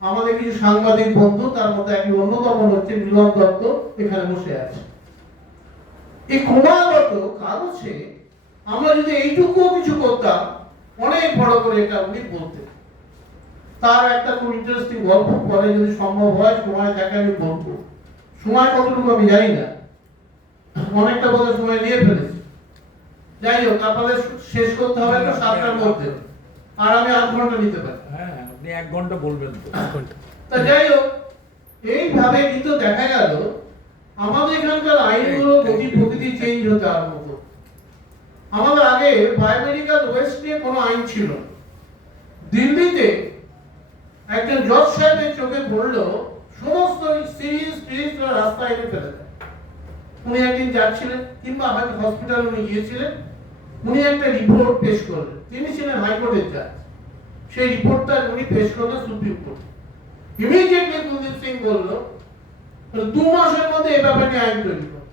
আমাদের কিছু সাংবাদিক বন্ধু, তার মধ্যে একটি অন্যতম হচ্ছে মিলন দত্ত, এখানে বসে আছে। এই ক্রমাগত কাগজে আমরা যদি এইটুকু কিছু করতাম, অনেক বড় করে এটা উনি বলতেন। তার একটা খুব ইন্টারেস্টিং গল্প পরে যদি সম্ভব হয় সময় থাকে আমি বলবো। সময় কতটুকু আমি জানি না, অনেকটা বড় সময় নিয়ে ফেলেছি। যাই হোক, আপনাদের শেষ করতে হবে তো 7টার মধ্যে, আর আমি 8 ঘন্টা নিতে পারি। হ্যাঁ, আপনি 1 ঘন্টা বলবেন তো। তা যাই হোক, এইভাবে কিন্তু দেখা গেল আমাদের এখানকার আইনগুলো গতি প্রকৃতি চেঞ্জ হতে আরম্ভ করলো। আমাদের আগে বায়োমেডিক্যাল ওয়েস্ট নিয়ে কোনো আইন ছিল না। দিল্লিতে একজন জজ সাহেবের চোখে পড়লো সমস্ত সিরিজ রাস্তায় এনে ফেলে দেয়। উনি একদিন যাচ্ছিলেন, কিংবা হয়তো হসপিটালে উনি গিয়েছিলেন, উনি একটা রিপোর্ট পেশ করলেন। তিনি ছিলেন হাইকোর্টের জাজ। সেই রিপোর্টটা উনি পেশ করলেন সুপ্রিম কোর্টে। ইমিডিয়েটলি কুলদীপ সিং বলল 2 মাসের মধ্যে এই ব্যাপারে নিয়ে আইন তৈরি করো।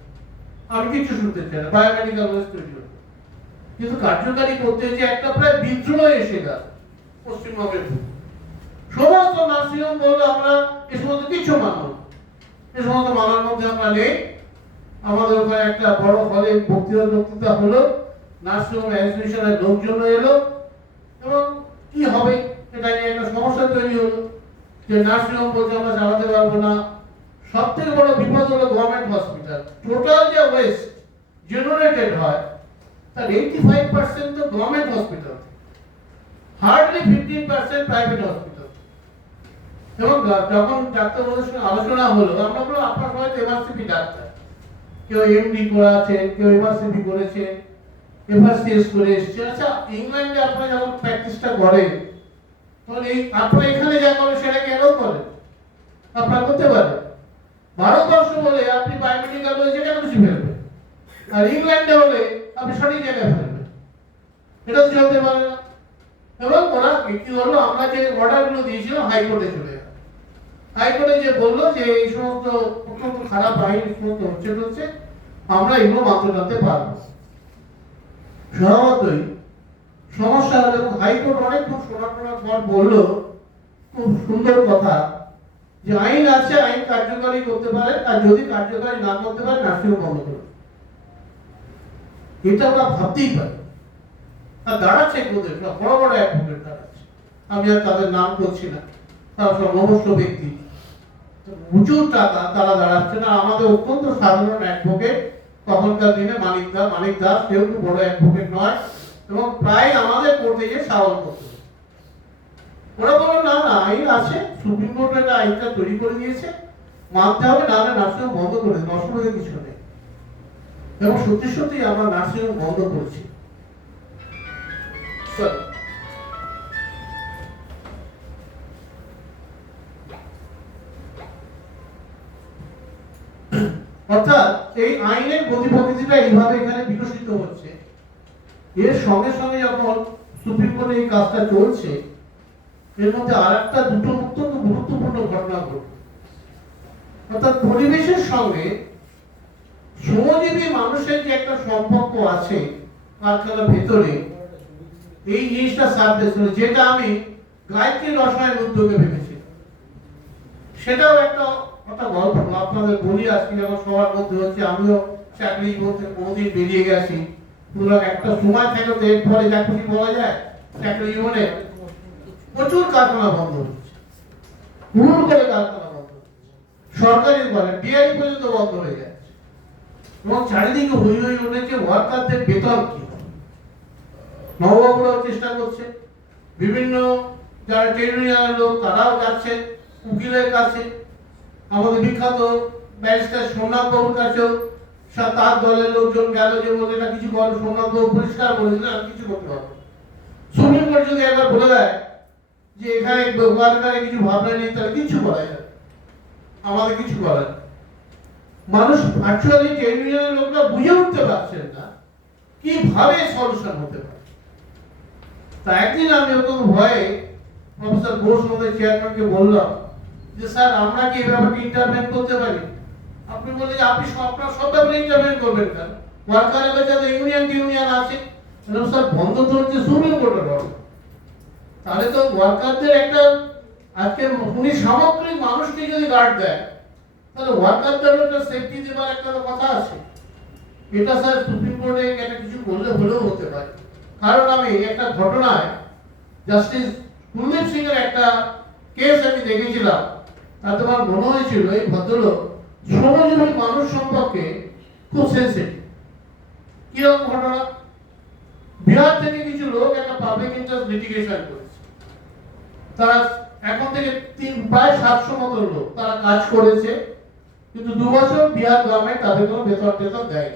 আমি কিছু শুনতে চাই না, বায়োমেডিক্যাল ওয়েস্ট তৈরি করো। কিন্তু কার্যকারী করতে যে একটা প্রায় বিদ্রোহ এসে গেল পশ্চিমবঙ্গের। সমস্ত নার্সিংহোম বললো আমরা এ সমস্ত কিছু মানব, এ সমস্ত মানার মধ্যে আমরা নেই। আমাদের ওখানে একটা বড় হলে বক্তৃতা হলো, নার্সিংহোম অ্যাসোসিয়েশনের লোকজন এলো, এবং কি হবে এটা নিয়ে একটা সমস্যা তৈরি হলো যে নার্সিংহোম বলছে আমরা চালাতে পারবো না। সব থেকে বড় বিপদ হলো গভর্নমেন্ট হসপিটাল। টোটাল যে ওয়েস্ট জেনারেটেড হয় তার 85% তো government hospital, hardly 15% private hospital. এবং যখন ডাক্তারবাবুদের সঙ্গে আলোচনা হলো, আমরা বললাম আপনার হয়তো এমআরসিপি ডাক্তার, কেউ এমডি করা আছে, কেউ এমআরসিপি করেছে, এফআরসিএস করে এসেছে। আচ্ছা, ইংল্যান্ডে আপনারা যখন প্র্যাকটিসটা করেন তখন এই আপনারা এখানে যা করেন সেটা কেন করেন? আপনারা করতে পারেন। ভারতবর্ষ বলে আপনি বায়োমেডিক্যাল ওই জায়গায় খুশি ফেলবেন, আর ইংল্যান্ডে হলে আপনি সঠিক জায়গায় ফেলবেন। এটা তো চলতে পারে না। এবং ওরা কি হলো, আমরা যে অর্ডারগুলো দিয়েছিলাম হাইকোর্টে চলে গেল। হাইকোর্টে যে বললো যে এই সমস্ত অত্যন্ত খারাপ আইন সমস্ত হচ্ছে, আমরা এগুলো মাত্র জানতে পারবো। স্বভাবতই সমস্যা হলো, এবং হাইকোর্ট অনেকক্ষণ শোনার পর বললো খুব সুন্দর কথা যে আইন আছে, আইন কার্যকারী করতে পারে, আর যদি কার্যকারী না করতে পারে নার্সিংহোম বন্ধ করবে। এটা আমরা ভাবতেই পারি। আর দাঁড়াচ্ছে কোথায়? বড় বড় অ্যাডভোকেট দাঁড়াচ্ছে, আমি আর তাদের নাম করছি না, তারা সব অবশ্য ব্যক্তি, প্রচুর টাকা তারা দাঁড়াচ্ছে না। আমাদের অত্যন্ত সাধারণ অ্যাডভোকেট, তখনকার দিনে মানিক দাস কেউ বড় অ্যাডভোকেট নয়, এবং প্রায় আমাদের কোর্টে গিয়ে সাওয়াল করতে। ওরা বলল না না, আইন আছে, সুপ্রিম কোর্ট একটা আইনটা তৈরি করে দিয়েছে, মানতে হবে, নাহলে নার্সিংহোম বন্ধ করে দেন, অসুবিধা কিছু নেই। এবং সত্যি সত্যি আমরা নার্সিংহোম বন্ধ করছি। অর্থাৎ এই আইনের গতি প্রকৃতিটা এইভাবে এখানে বিকশিত হচ্ছে। এর সঙ্গে সঙ্গে যখন সুপ্রিম কোর্টে এই কাজটা চলছে, এর মধ্যে আর একটা দুটো অত্যন্ত গুরুত্বপূর্ণ ঘটনা ঘটে। অর্থাৎ পরিবেশের সঙ্গে শ্রমজীবী মানুষের যে একটা সম্পর্ক আছে কারখানার ভেতরে, এই জিনিসটা সার্ফেস হলো, যেটা আমি গায়ত্রী রসায়ন উদ্যোগে ভেবেছি। সেটাও একটা গল্প আপনাদের বলি। আজকে যখন সবার মধ্যে হচ্ছে, আমিও চাকরি বলতে কোনোদিন বেরিয়ে গেছি, সুতরাং একটা সময় থাকে তো এরপরে যা খুশি বলা যায়। চাকরি জীবনে প্রচুর কারখানা বন্ধ হচ্ছে, হুড় করে কারখানা বন্ধ হচ্ছে, সরকারি বলে ডিআই পর্যন্ত বন্ধ হয়ে যাচ্ছে, এবং চারিদিকে হই হই উঠেছে ওয়ার্কারদের বেতন কি। নববাবুরাও চেষ্টা করছে, বিভিন্ন যারা ট্রেড ইউনিয়নের লোক তারাও যাচ্ছে উকিলের কাছে, আমাদের বিখ্যাত ব্যারিস্টার সোমনাথ বাবুর কাছেও তার দলের লোকজন গেল যে বলে এটা কিছু করো, সোমনাথ বাবু পরিষ্কার বলে দিলেন আর কিছু করতে হবে। সুপ্রিম কোর্ট যদি একবার বলে দেয় যে এখানে ওয়ার্কারে কিছু ভাবনা নেই, তাহলে কিছু করা যাবে, আমাদের কিছু করার নেই। মানুষ অ্যাকচুয়ালি ট্রেড ইউনিয়নের লোকরা বুঝে উঠতে পারছেন না কিভাবে সলিউশন হতে পারে। তা একদিন আমি অত্যন্ত ভয়ে প্রফেসর ঘোষ আমাদের চেয়ারম্যানকে বললাম যে স্যার আমরা কি এই ব্যাপারে ইন্টারভেন করতে পারি? আপনি বললেন যে আপনি আপনার সব ব্যাপারে ইন্টারভেন করবেন কেন? ওয়ার্কারের কাছে ইউনিয়ন আছে, স্যার বন্ধ তো হচ্ছে সুপ্রিম কোর্টের অর্ডার। তাহলে তো ওয়ার্কারদের একটা আজকে উনি সামগ্রিক মানুষকে যদি গার্ড দেয়, তাহলে ওয়ার্কারদের একটা সেফটি দেওয়ার একটা কথা আছে। এটা স্যার সুপ্রিম কোর্টে একটা কিছু বললে হলেও হতে পারে। কারণ আমি একটা ঘটনায় জাস্টিস কুলদীপ সিং এর একটা কেস আমি দেখেছিলাম, তাতে আমার মনে হয়েছিল এই ভদ্রলোক শ্রমজীবী মানুষ সম্পর্কে খুব সেন্সিটিভ। কিরকম ঘটনা? বিহার থেকে কিছু লোক একটা পাবলিক ইন্টারেস্ট লিটিগেশন করেছে। তারা এখন থেকে প্রায় 700 মতো লোক তারা কাজ করেছে, কিন্তু 2 বছর বিহার গভর্নমেন্ট তাদের কোনো বেতন দেয়।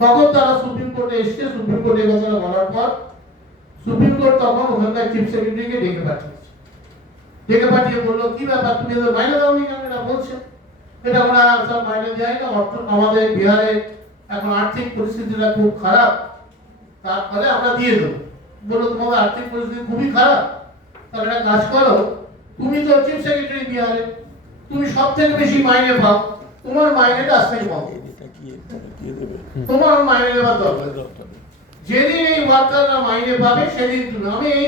তখন তারা সুপ্রিম কোর্টে এসছে, সুপ্রিম কোর্টে এই কথাটা বলার পর সুপ্রিম কোর্ট তখন ওখানকার চিফ সেক্রেটারিকে ডেকে পাঠিয়ে বললো কি ব্যাপার, তুমি এদের মাইনে দাওনি কেন? এটা বলছে এটা আমরা সব মাইনে দেয় না, অর্থ আমাদের বিহারে এখন আর্থিক পরিস্থিতিটা খুব খারাপ, তার ফলে আমরা দিয়ে দেবো। বললো তোমাদের আর্থিক পরিস্থিতি খুবই খারাপ, তাহলে একটা কাজ করো, তুমি তো চিফ সেক্রেটারি বিহারে, তুমি সব থেকে বেশি মাইনে পাও, তোমার মাইনেটা আজ থেকে পাবো, তোমার মাইনে দেওয়ার দরকার। যেদিন এই ওয়ার্কাররা মাইনে পাবে সেদিন তুমি, আমি এই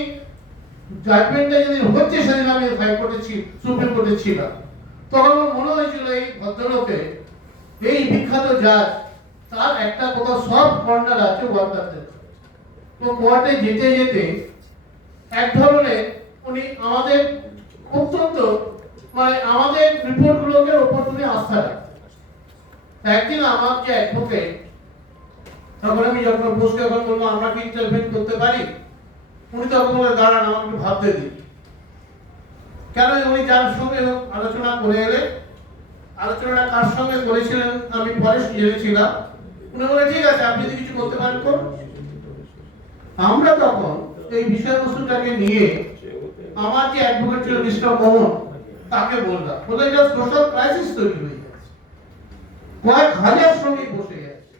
জাজমেন্টটা যেদিন হচ্ছে সেদিন আমি হাইকোর্টে সুপ্রিম কোর্টে ছিলাম, তখন আমার মনে হয়েছিল এই ভদ্রলোকে, এই বিখ্যাত জাজ, তার একটা কোথাও সব কর্নার আছে ওয়ার্কারদের। তো কোর্টে যেতে যেতে এক ধরনের উনি আমাদের অত্যন্ত মানে আমাদের রিপোর্টগুলোকে ওপর উনি আস্থা রাখেন। একদিন আমার যে অ্যাডভোকেট, তখন আমি যখন বসকে যখন বলবো আমরা কি ইন্টারভেন করতে পারি, উনি তখন বলে দাঁড়ান আমাকে একটু ভাবতে দিন। কেন? উনি যার সঙ্গে আলোচনা করে এলেন, আলোচনাটা কার সঙ্গে করেছিলেন আমি পরে জেনেছিলাম, উনি বলে ঠিক আছে আপনি যদি কিছু করতে পারেন করুন। আমরা তখন এই বিষয়বস্তুটাকে নিয়ে আমার যে অ্যাডভোকেট ছিল মিস্টার মোহন, তাকে বললাম, বলে এটা সোশ্যাল ক্রাইসিস তৈরি হয়ে যাচ্ছে, কয়েক হাজার শ্রমিক বসে গেছে,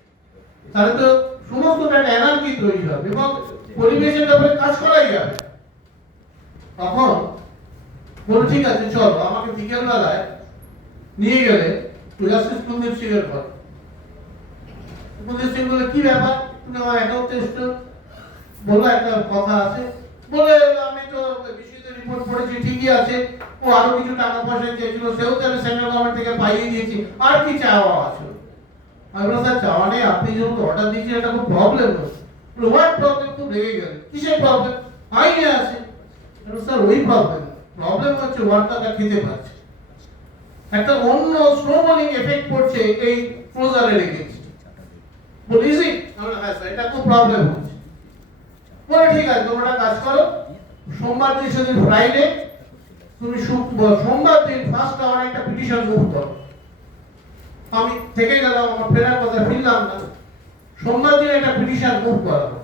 তাহলে তো সমস্ত একটা এনার্জি তৈরি হবে এবং পরিবেশের ব্যাপারে কাজ করাই যাবে। তখন বল ঠিক আছে চলো, আমাকে বিকেল বেলায় নিয়ে গেলে জাস্টিস কুলদীপ সিং এর ঘরে। কুলদীপ সিং বলে কি ব্যাপার, তুমি আমার অ্যাকাউন্টে এসছো, বললো একটা কথা আছে, বলে আমি তো বিষয়তে রিপোর্ট পড়েছি ঠিকই আছে, ও আরো কিছু টাকা পয়সা চেয়েছিল, সেও তো আমি সেন্ট্রাল গভর্নমেন্ট থেকে পাইয়ে দিয়েছি, আর কি চাওয়া আছে? আমি বললাম স্যার চাওয়া নেই, আপনি যখন অর্ডার দিয়েছেন এটা খুব প্রবলেম হচ্ছে। What problem? খুব রেগে গেল, কিসের প্রবলেম? আইনে আছে। স্যার ওই প্রবলেম হচ্ছে ওয়ার্কাররা খেতে পাচ্ছে, একটা অন্য স্নোবলিং এফেক্ট পড়ছে এই ক্লোজারে রেখেছি। বলিস হ্যাঁ স্যার এটা খুব প্রবলেম হচ্ছে। বলে ঠিক আছে তোমরা কাজ করো, সোমবার দিন সেদিন ফ্রাইডে, তুমি সোমবার দিন ফার্স্ট আওয়ার একটা পিটিশন মুভ করো। আমি থেকে গেলাম, আমার ফেরার কথা ফিরলাম না। সোমবার দিন একটা পিটিশন মুভ করা হবে।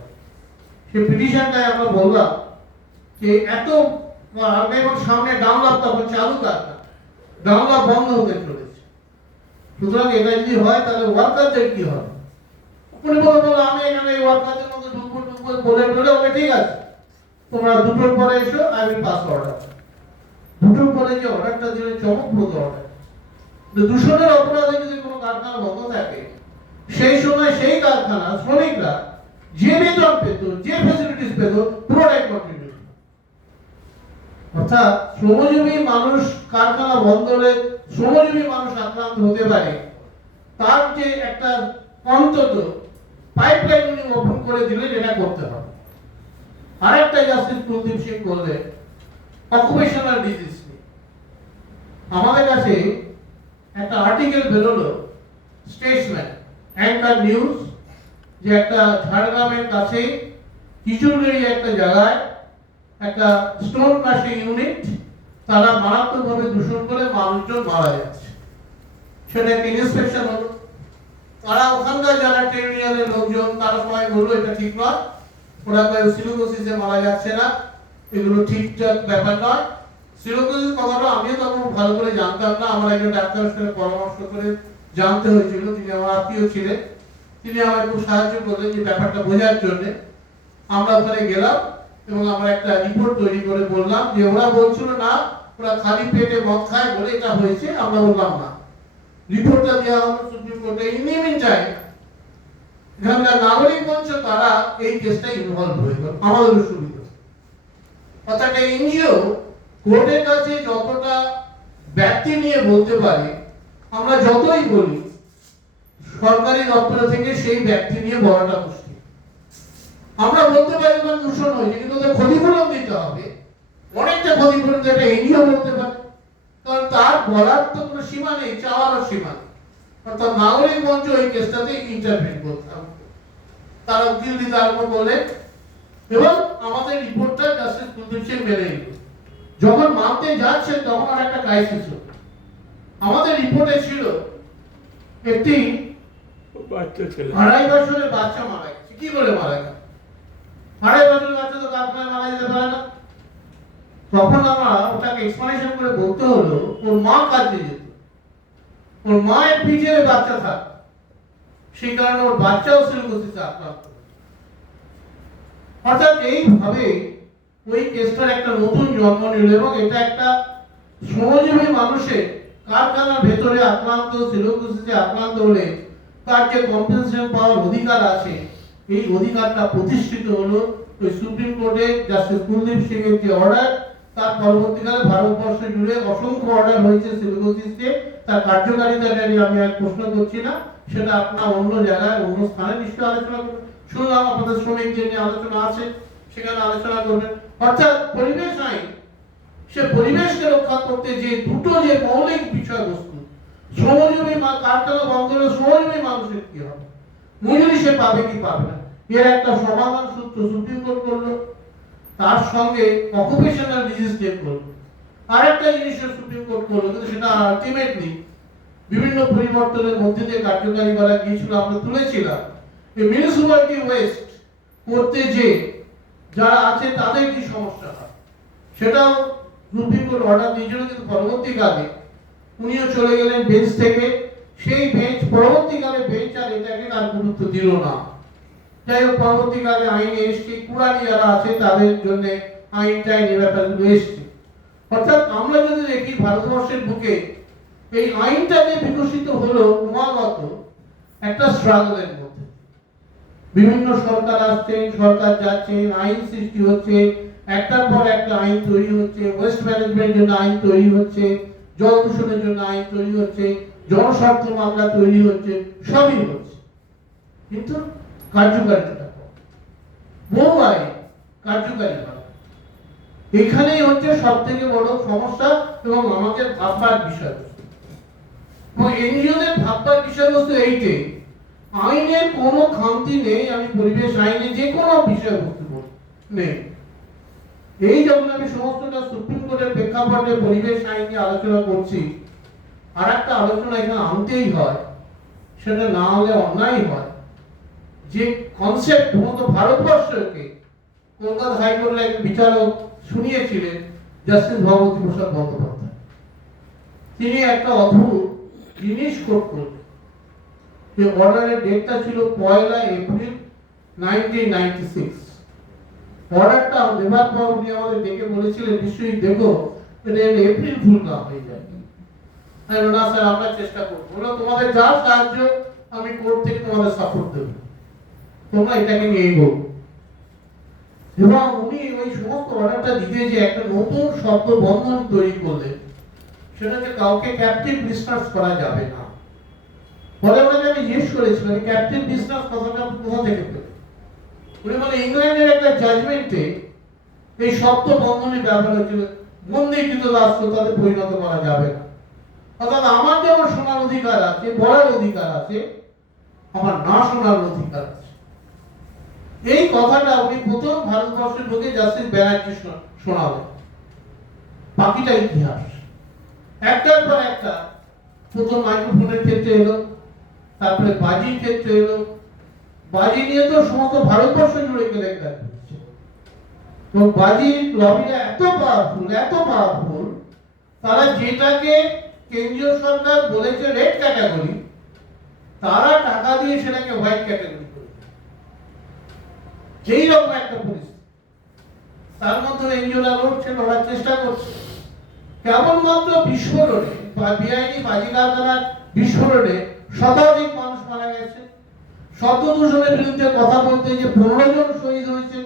সেই পিটিশনটাই আমরা বললাম যে এত এবং সামনে ডাউনলোড তখন চালু কারখানা, ডাউনলোড বন্ধ হতে চলেছে, সুতরাং এটা যদি হয় তাহলে ওয়ার্কারদের কি হবে? উনি বলবো আমি এখানে এই ওয়ার্কারদের মধ্যে ঢুকবো বলে বলে ঠিক আছে তোমরা 2টোর পরে এসো, আই উইল পাস অর্ডার। 2টোর পরে যে অর্ডারটা দিলে চমকপ্রদ অর্ডার, দূষণের অপরাধে যদি কোনো কারখানা বন্ধ থাকে সেই সময় সেই কারখানা শ্রমিকরা যে বেতন পেত, যে ফ্যাসিলিটিস পেত, পুরোটাই কন্ট্রিবিউট। অর্থাৎ শ্রমজীবী মানুষ কারখানা বন্ধ হলে শ্রমজীবী মানুষ আক্রান্ত হতে পারে, তার যে একটা অন্তত পাইপলাইন উনি ওপেন করে দিলে এটা করতে হবে। আরেকটা জাস্টিস কুলদীপ সিং করলেন অকুপেশনাল ডিজিজ। আমাদের কাছে একটা আর্টিকেল বেরোলো স্টেটসম্যান অ্যাঙ্কার নিউজ, যে একটা ঝাড়গ্রামের কাছে কিশোরগড়ি একটা জায়গায় একটা স্টোন ক্রাশিং ইউনিট তারা মারাত্মকভাবে দূষণ করে মানুষজন মারা যাচ্ছে। সেটা একটা ইন্সপেকশন হলো, তারা ওখানকার যারা ট্রেড ইউনিয়নের লোকজন তারা সবাই বললো এটা ঠিক নয়, ওরা সিলিকোসিসে মারা যাচ্ছে না, এগুলো ঠিকঠাক ব্যাপার নয়। সিলিকোসিস কথাটা আমিও তখন ভালো করে জানতাম না, আমার একজন ডাক্তারের সাথে পরামর্শ করে জানতে হয়েছিল, তিনি আমার আত্মীয় ছিলেন, তিনি আমায় খুব সাহায্য করলেন যে ব্যাপারটা বোঝার জন্য। আমরা ওখানে গেলাম এবং আমরা একটা রিপোর্ট তৈরি করে বললাম যে ওরা বলছিল না ওরা খালি পেটে মদ খায় বলে এটা হয়েছে, আমরা বললাম না। রিপোর্টটা দেওয়া হলো সুপ্রিম কোর্টে। ইন দ্য মিনটাইম এখানকার নাগরিক মঞ্চ তারা এই কেসটা ইনভলভ হয়ে গেল, আমাদের সুবিধা। অর্থাৎ এনজিও কোর্টের কাছে যতটা ব্যক্তি নিয়ে বলতে পারে, আমরা যতই বলি সরকারি দপ্তর থেকে সেই ব্যক্তি নিয়ে বলাটা মুশকিল। আমরা বলতে পারি মানে দূষণ হয়েছে, কিন্তু ওদের ক্ষতিপূরণ দিতে হবে, অনেকটা ক্ষতিপূরণ একটা এনজিও বলতে পারে, কারণ তার বলার তো কোনো সীমা নেই, চাওয়ারও সীমা নেই। অর্থাৎ নাগরিক মঞ্চ এই কেসটাতে ইন্টারভিউ করতে হবে, তারা উকিল দিতে আরম্ভ করলেন এবং আমাদের রিপোর্টটা জাস্টিস কুলদীপ সিং মেনে নিল। যখন মানতে যাচ্ছে তখন আর একটা ক্রাইসিস হলো। আমাদের রিপোর্টে ছিল একটি বাচ্চা ছেলে 2.5 বছরের বাচ্চা মারা গেছে। কি করে মারা গেল? 2.5 বছরের বাচ্চা তো কারখানায় মারা যেতে পারে না। তখন আমরা ওটাকে এক্সপ্লেনেশন করে বলতে হলো ওর মা কাজে যেত, ওর মায়ের পিঠে ওই বাচ্চা থাকত, সেই কারণে ওর বাচ্চাও সিলিকোসিসে আক্রান্ত। অর্থাৎ এইভাবে ওই কেসটার একটা নতুন জন্ম নিল এবং এটা একটা শ্রমজীবী মানুষের কারখানার ভেতরে আক্রান্ত সিলিকোসিসে আক্রান্ত হলে তার যে কম্পেনসেশন পাওয়ার অধিকার আছে, এই অধিকারটা প্রতিষ্ঠিত হলো ওই সুপ্রিম কোর্টে জাস্টিস কুলদীপ সিং এর যে অর্ডার, তার পরবর্তীকালে ভারতবর্ষ জুড়ে অসংখ্য অর্ডার হয়েছে সিলিকোসিসে। তার কার্যকারিতা নিয়ে আমি আর প্রশ্ন করছি না, সেটা আপনার অন্য জায়গায় অন্য স্থানে নিশ্চয়ই আলোচনা করবেন। শুনলাম আপনাদের শ্রমিকদের নিয়ে আলোচনা আছে, সেখানে আলোচনা করবেন। অর্থাৎ পরিবেশ আইন সে পরিবেশকে রক্ষা করতে যে দুটো যে মৌলিক বিষয়বস্তু, শ্রমজীবী কারখানা বন্ধ হলে শ্রমজীবী মানুষের কি হবে, মজুরি সে পাবে কি পাবে না, এর একটা সমাধান সূত্র সুপ্রিম কোর্ট করলো। তার সঙ্গে অকুপেশনাল ডিজিজ টেক করলো, আরেকটা জিনিসের সুপ্রিম কোর্ট করলো, কিন্তু সেটা আলটিমেটলি বিভিন্ন পরিবর্তনের মধ্যে দিয়ে কার্যকারী করা গিয়েছিল। আমরা তুলেছিলাম এই মিউনিসিপ্যালিটি ওয়েস্ট করতে যে যারা আছে তাদের কি সমস্যা হয়, সেটাও সুপ্রিম কোর্ট অর্ডার দিয়েছিল, কিন্তু পরবর্তীকালে উনিও চলে গেলেন বেঞ্চ থেকে। সেই বেঞ্চ পরবর্তীকালে বেঞ্চ আর এটাকে তার গুরুত্ব দিল না। যাই হোক, পরবর্তীকালে আইনে এসছে, কুড়ানি যারা আছে তাদের জন্য আইনটা এই ব্যাপারগুলো এসছে। অর্থাৎ আমরা যদি দেখি ভারতবর্ষের বুকে এই আইনটা যে বিকশিত হলো ক্রমাগত একটা স্ট্রাগলের মধ্যে, বিভিন্ন সরকার আসছেন, সরকার যাচ্ছেন, আইন সৃষ্টি হচ্ছে, একটার পর একটা আইন তৈরি হচ্ছে, ওয়েস্ট ম্যানেজমেন্টের জন্য আইন তৈরি হচ্ছে, জল দূষণের জন্য আইন তৈরি হচ্ছে, জনস্বার্থ মামলা তৈরি হচ্ছে, সবই হচ্ছে, কিন্তু কার্যকারিতা বহু আইন কার্যকারী হয়। এখানেই হচ্ছে সব থেকে বড় সমস্যা এবং আমাদের ভাববার বিষয়বস্তু। এবং এনজিওদের ভাববার বিষয়বস্তু এইটাই, আইনের কোনো খামতি নেই। আমি পরিবেশ আইনে যে কোনো বিষয়বস্তু নেই। এই যখন আমি সমস্তটা সুপ্রিম কোর্টের প্রেক্ষাপটে পরিবেশ আইন নিয়ে আলোচনা করছি, আর একটা আলোচনা এখানে আনতেই হয়, সেটা না হলে অন্যায় হয়। যে কনসেপ্ট মতো ভারতবর্ষকে কলকাতা হাইকোর্টের এক বিচারক শুনিয়েছিলেন জাস্টিস ভগবতী প্রসাদ বন্দ্যোপাধ্যায়, তিনি একটা অদ্ভুত জিনিস কোট করলেন। যে অর্ডারের ডেটটা ছিল 1 এপ্রিল 1996। অর্ডারটা দেবার পর উনি আমাদের ডেকে বলেছিলেন নিশ্চয়ই দেখো এটা এপ্রিল ফুল না হয়ে যায়। না স্যার, আমরা চেষ্টা করবো, বলো তোমাদের যা সাহায্য আমি কোর্ট থেকে তোমাদের সাপোর্ট দেবো, তোমরা এটাকে নিয়ে এগোও। এবং উনি ওই সমস্ত অর্ডারটা দিতে যে একটা নতুন শব্দ বন্ধন তৈরি করলেন, সেটা যে কাউকে ক্যাপটিভ ডিসচার্জ করা যাবে না। ফলে ওনাকে আমি জিজ্ঞেস করেছিলাম ক্যাপটিভ ডিসচার্জ কথাটা কোথা থেকে পেলেন। উনি বলে ইংল্যান্ডের একটা জাজমেন্টে এই শব্দ বন্ধনের ব্যবহার হয়েছিল, বন্দীকৃত রাষ্ট্র তাদের পরিণত করা যাবে না। অর্থাৎ আমার যেমন শোনার অধিকার আছে, বলার অধিকার আছে, আমার না শোনার অধিকার আছে। এই কথাটা উনি প্রথম ভারতবর্ষের লোকে জাস্টিস ব্যানার্জি শোনাবেন। বাকিটা ইতিহাস। একটার পর একটা প্রথম মাইক্রোফোনের ক্ষেত্রে এলো, তারপরে বাজির ক্ষেত্রে এলো। বাজি নিয়ে তো সমস্ত ভারতবর্ষ জুড়ে কেলেঙ্কারি হচ্ছে। তো বাজির লবিটা এত পাওয়ারফুল, তারা যেটাকে কেন্দ্রীয় সরকার বলেছে রেড ক্যাটাগরি, তারা টাকা দিয়ে সেটাকে হোয়াইট ক্যাটাগরি করেছে। এইরকম একটা পরিস্থিতি। তার মধ্যে এনজিওরা লড়ছে, লড়ার চেষ্টা করছে। কেবলমাত্র বিস্ফোরণে বা বেআইনি বাজি কারখানার বিস্ফোরণে শতাধিক মানুষ মারা গেছে। শব্দ দূষণের বিরুদ্ধে কথা বলতে যে 15 জন শহীদ হয়েছে,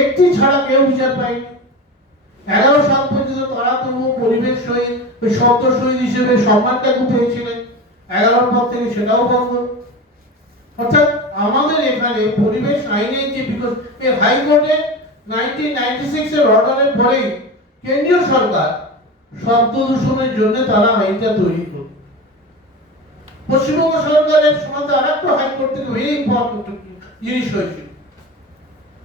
একটি ছাড়া কেউ বিচার পায়নি। 11 সাল পর্যন্ত তারা তবুও পরিবেশ শহীদ, ওই শব্দ শহীদ হিসেবে সম্মানটুকু পেয়েছিলেন। 11 পর থেকে সেটাও বন্ধ। অর্থাৎ আমাদের এখানে পরিবেশ আইনের যে বিকজ এই হাইকোর্টে 1996 এর অর্ডারের পরেই কেন্দ্রীয় সরকার শব্দ দূষণের জন্য তারা আইনটা তৈরি করল। পশ্চিমবঙ্গ সরকারের সময় আরেকটা হাইকোর্ট থেকে ভেরি ইম্পর্টেন্ট জিনিস হয়েছিল,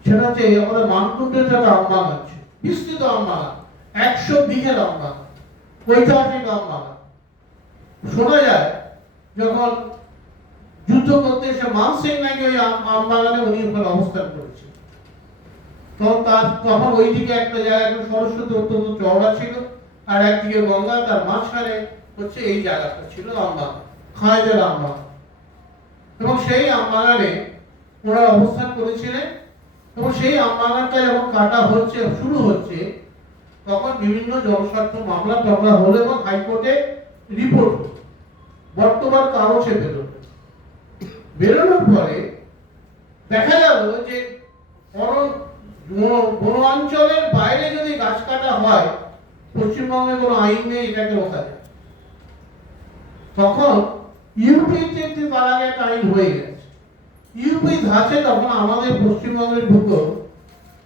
সেটা হচ্ছে আমাদের মানকুণ্ডের একটা আমবাগান আছে, বিস্তৃত আমবাগান, 100 বিঘের আমবাগান, ঐতিহাসিক আমবাগান। শোনা যায় যখন যুদ্ধ করতে এসে মানসিং নাকি ওই আমবাগানে উনি ওখানে অবস্থান করেছে। তখন ওইদিকে একটা জায়গা সরস্বতী অত্যন্ত চওড়া ছিল, আর একদিকে গঙ্গা, তার মাঝখানে হচ্ছে এই জায়গাটা ছিল আমবাগান, খায়েদের আমবাগান। এবং সেই আমবাগানে ওনারা অবস্থান করেছিলেন। এবং সেই আমবাগানটা যখন কাটা হচ্ছে, শুরু হচ্ছে, তখন বিভিন্ন জনস্বার্থ মামলা টামলা হলো এবং হাইকোর্টে রিপোর্ট বর্তমান কাগজে বেরোনোর পরে দেখা গেল যে বনাঞ্চলের বাইরে যদি গাছ কাটা হয়, পশ্চিমবঙ্গে কোনো আইন নেই এটাকে রোকা যায়। তখন ইউপিতে তার আগে একটা আইন হয়ে গেছে, ইউপি ধাঁচে তখন আমাদের পশ্চিমবঙ্গের বুকে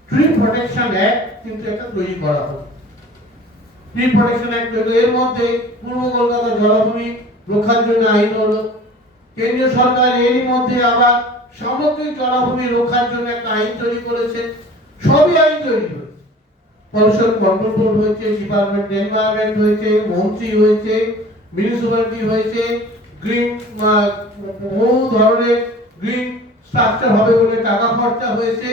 ট্রি প্রোটেকশন অ্যাক্ট কিন্তু একটা তৈরি করা হলো। ট্রি প্রোটেকশন অ্যাক্ট হলো, এর মধ্যে পূর্ব কলকাতা জলাভূমি রক্ষার জন্য আইন হলো। কেন্দ্রীয় সরকার এরই মধ্যে আবার সামগ্রিক জলাভূমি রক্ষার জন্য একটা আইন তৈরি করেছে। সবই আইন তৈরি হয়েছে, পলিউশন কন্ট্রোল বোর্ড হয়েছে, ডিপার্টমেন্ট এনভায়রনমেন্ট হয়েছে, মন্ত্রী হয়েছে, মিউনিসিপ্যালিটি হয়েছে, গ্রিন বহু ধরনের গ্রিন স্ট্রাকচার হবে বলে টাকা খরচা হয়েছে,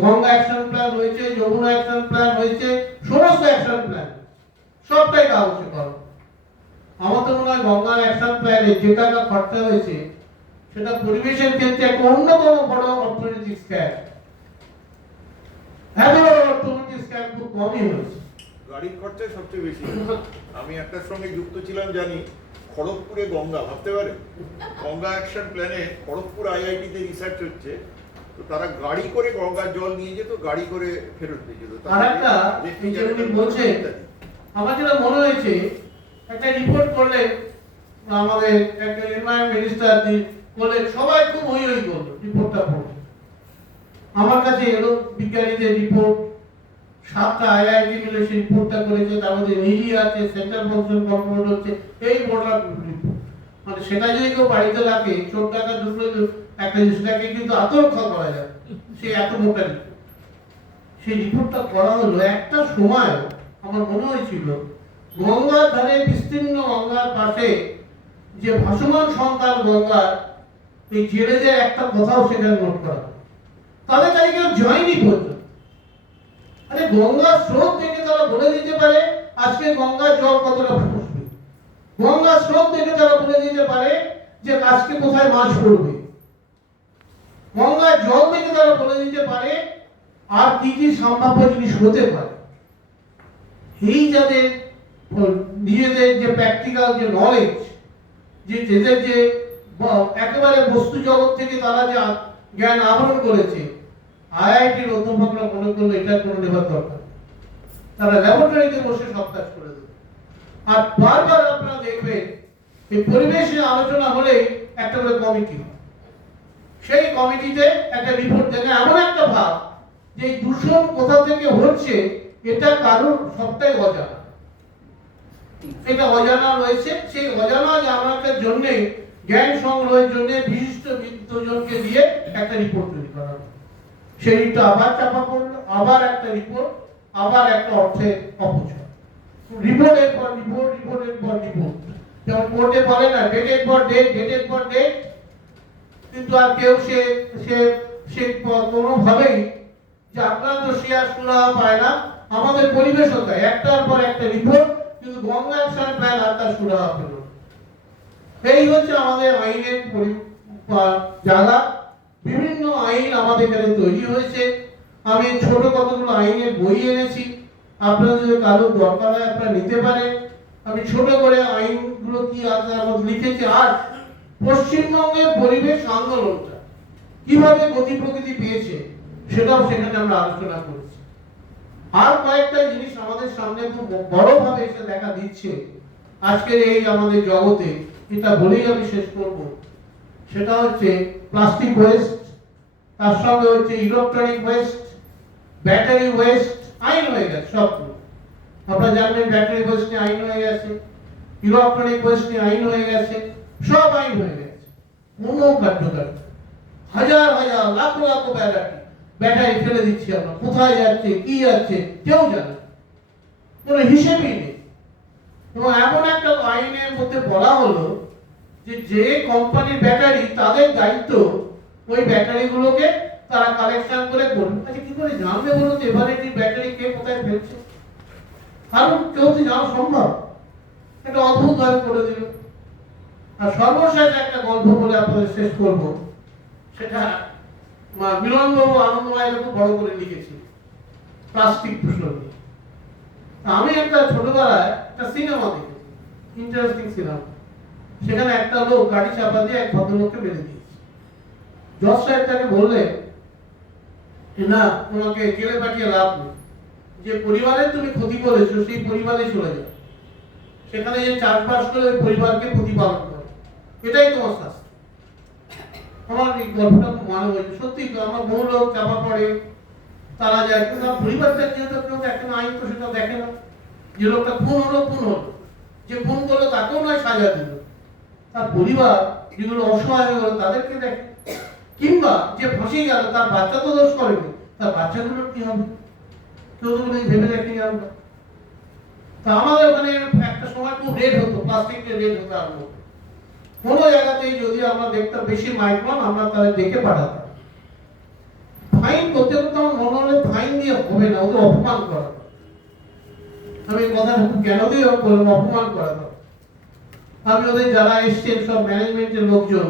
গঙ্গা অ্যাকশন প্ল্যান হয়েছে, যমুনা অ্যাকশন প্ল্যান হয়েছে, সমস্ত অ্যাকশন প্ল্যান সবটাই কাগজে করা। আমার তো মনে হয় গঙ্গার অ্যাকশন প্ল্যানে যে টাকা খরচা হয়েছে সেটা পরিবেশের ক্ষেত্রে একটা অন্যতম বড় অর্থনৈতিক স্ক্যাম। এত বড় অর্থনৈতিক স্ক্যাম খুব কমই হয়েছে। গাড়ির খরচায় সবচেয়ে বেশি। আমি একটার সঙ্গে যুক্ত ছিলাম, জানি খড়গপুরে গঙ্গা, ভাবতে পারে গঙ্গা অ্যাকশন প্ল্যানে খড়গপুর আইআইটিতে রিসার্চ হচ্ছে, তো তারা গাড়ি করে গঙ্গার জল নিয়ে যেত, গাড়ি করে ফেরত দিয়ে যেত। আরেকটা বলছে, আমার যেটা মনে হয়েছে, একটা রিপোর্ট করলেন আমাদের একটা এনভায়রনমেন্ট মিনিস্টার বললেন, সবাই খুব হই হই করলো রিপোর্টটা পড়ে। আমার কাছে এলো বিজ্ঞানীদের রিপোর্ট, 7টা আইআইটি মিলে সেই রিপোর্টটা করেছে, তার মধ্যে নিরি আছে, সেন্ট্রাল পলিউশন কন্ট্রোল হচ্ছে, এই বড় রিপোর্ট। মানে সেটা যদি কেউ বাড়িতে রাখে, চোর টাকা ঢুকলে একটা সেটাকে কিন্তু আত্মরক্ষা করা যায়, সে এত মোটা রিপোর্ট। সেই রিপোর্টটা করা হলো একটা সময়, আমার মনে হয়েছিল গঙ্গার ধারে বিস্তীর্ণ গঙ্গার পাশে যে ভাসমান সন্তান গঙ্গার, এই জেলেদের একটা কথাও সেখানে নোট করা, তাদের তাই কেউ যায়নি পর্যন্ত। আরে গঙ্গার স্রোত থেকে তারা বলে দিতে পারে আজকে গঙ্গার জল কতটা ফুসবে, গঙ্গার স্রোত থেকে তারা বলে দিতে পারে যে আজকে কোথায় মাছ পড়বে, গঙ্গার জল থেকে তারা বলে দিতে পারে আর কি কি সম্ভাব্য জিনিস হতে পারে। এই যাদের নিজেদের যে প্র্যাকটিক্যাল যে নলেজ, যে যেদের যে একেবারে বস্তু জগৎ থেকে তারা যে জ্ঞান আহরণ করেছে, আইআইটির অধ্যাপকরা মনে করলো এটা কোনো নেবার দরকার, তারা ল্যাবরেটরিতে বসে সব কাজ করে দেবে। আর বারবার আপনারা দেখবেন এই পরিবেশ নিয়ে আলোচনা হলেই একটা করে কমিটি হয়, সেই কমিটিতে একটা রিপোর্ট দেখে এমন একটা ভাব যে দূষণ কোথা থেকে হচ্ছে এটা কারোর সবটাই অজানা, এটা অজানা রয়েছে। সেই অজানা জানার জন্য জ্ঞান সংগ্রহের জন্য বিশিষ্ট বিদ্বজনকে দিয়ে একটা রিপোর্ট তৈরি করা হয়। সেইটা আবার চাপা পড়লো, আবার একটা রিপোর্ট, আবার একটা অর্থের অপচয়, রিপোর্টের পর রিপোর্ট, রিপোর্টের পর রিপোর্ট। যেমন কোর্টে বলে না ডেটের পর ডেট, ডেটের পর ডেট, কিন্তু আর কেউ সে সে সে কোনোভাবেই যে আক্রান্ত সে আর সুরাহা পায় না। আমাদের পরিবেশ হতে একটার পর একটা রিপোর্ট, কিন্তু গঙ্গা অ্যাকশন প্ল্যান আর তার সুরাহা পেল না। এই হচ্ছে আমাদের আইনের জায়গা। বিভিন্ন আইন আমাদের এখানে তৈরি হয়েছে। আমি ছোট কতগুলো আইনের বই এনেছি, আপনারা যদি কারো দরকার হয় আপনারা নিতে পারেন। আমি ছোট করে আইনগুলো কি আছে তার মধ্যে লিখেছি। আর পশ্চিমবঙ্গের পরিবেশ আন্দোলনটা কিভাবে গতি প্রকৃতি পেয়েছে সেটাও সেখানে আমরা আলোচনা করেছি। আর কয়েকটা জিনিস আমাদের সামনে খুব বড়ভাবে এসে দেখা দিচ্ছে আজকের এই আমাদের জগতে, এটা বলেই আমি শেষ করব। সেটা হচ্ছে প্লাস্টিক ওয়েস্ট, তার সঙ্গে হচ্ছে ইলেকট্রনিক ওয়েস্ট, ব্যাটারি ওয়েস্ট। আইন হয়ে গেছে সবগুলো, আপনারা জানবেন ব্যাটারি ওয়েস্ট নিয়ে আইন হয়ে গেছে, ইলেকট্রনিক ওয়েস্ট নিয়ে আইন হয়ে গেছে, সব আইন হয়ে গেছে। কোনো কার্যকারী, হাজার হাজার লাখ লাখ ব্যাটারি ফেলে দিচ্ছি আমরা, কোথায় যাচ্ছে কি যাচ্ছে কেউ জানে না, কোনো হিসেবই নেই। এবং এমন একটা আইনের মধ্যে বলা হলো যে যে কোম্পানির ব্যাটারি তাদের দায়িত্ব ওই ব্যাটারিগুলোকে তারা কালেকশন করে করবে। আচ্ছা কি করে জানবে বলুন এবারে কি ব্যাটারি কে কোথায় ফেলছে? কারণ কেউ তো জানা সম্ভব, একটা অদ্ভুত ভাবে করে দিল। আর সর্বশেষ একটা গল্প বলে আপনাদের শেষ করব, সেটা মিলনবাবু আনন্দময় খুব বড় করে লিখেছি প্লাস্টিক দূষণ নিয়ে। আমি একটা ছোটবেলায় একটা সিনেমা দেখেছি, ইন্টারেস্টিং সিনেমা। সেখানে একটা লোক গাড়ি চাপা দিয়ে এক ভদ্রলোককে মেরে দিয়েছে। জজ সাহেব তাকে বললেন না, তোমাকে জেলে পাঠিয়ে লাভ নেই, যে পরিবারের তুমি ক্ষতি করেছো সেই পরিবারে চলে যাও, সেখানে যে চাষবাস করে ওই পরিবারকে প্রতিপালন করো, এটাই তোমার শাস্তি। আমার এই গল্পটা খুব মনে হয়েছে। সত্যি তো আমার বহু লোক চাপা পড়ে, তারা যায়, কিন্তু পরিবারটা যেহেতু কেউ দেখে না, আইন তো সেটা দেখে না। যে লোকটা খুন হলো খুন হলো, যে খুন করলো তাকেও নয় সাজা দিল, তার পরিবার যেগুলো অসহায় হয়ে গেল তাদেরকে দেখে। কিংবা যে ফাঁসি গেল তার বাচ্চা তো দোষ করেনি, তার বাচ্চাগুলোর কি হবে কেউ তো ভেবে দেখেনি আমরা। তা আমাদের ওখানে একটা সময় খুব রেড হতো, প্লাস্টিকের রেড হতো। আরো কোনো জায়গাতেই যদি আমরা দেখতাম বেশি মাইক্রন, আমরা তাদের দেখে পাঠাতাম। ফাইন করতে করতে আমার মনে হলে ফাইন দিয়ে হবে না, ওদের অপমান করা। আমি কথা খুব জ্ঞান দিয়ে বললাম, অপমান করা। আমি ওদের যারা এসছেন সব ম্যানেজমেন্টের লোকজন,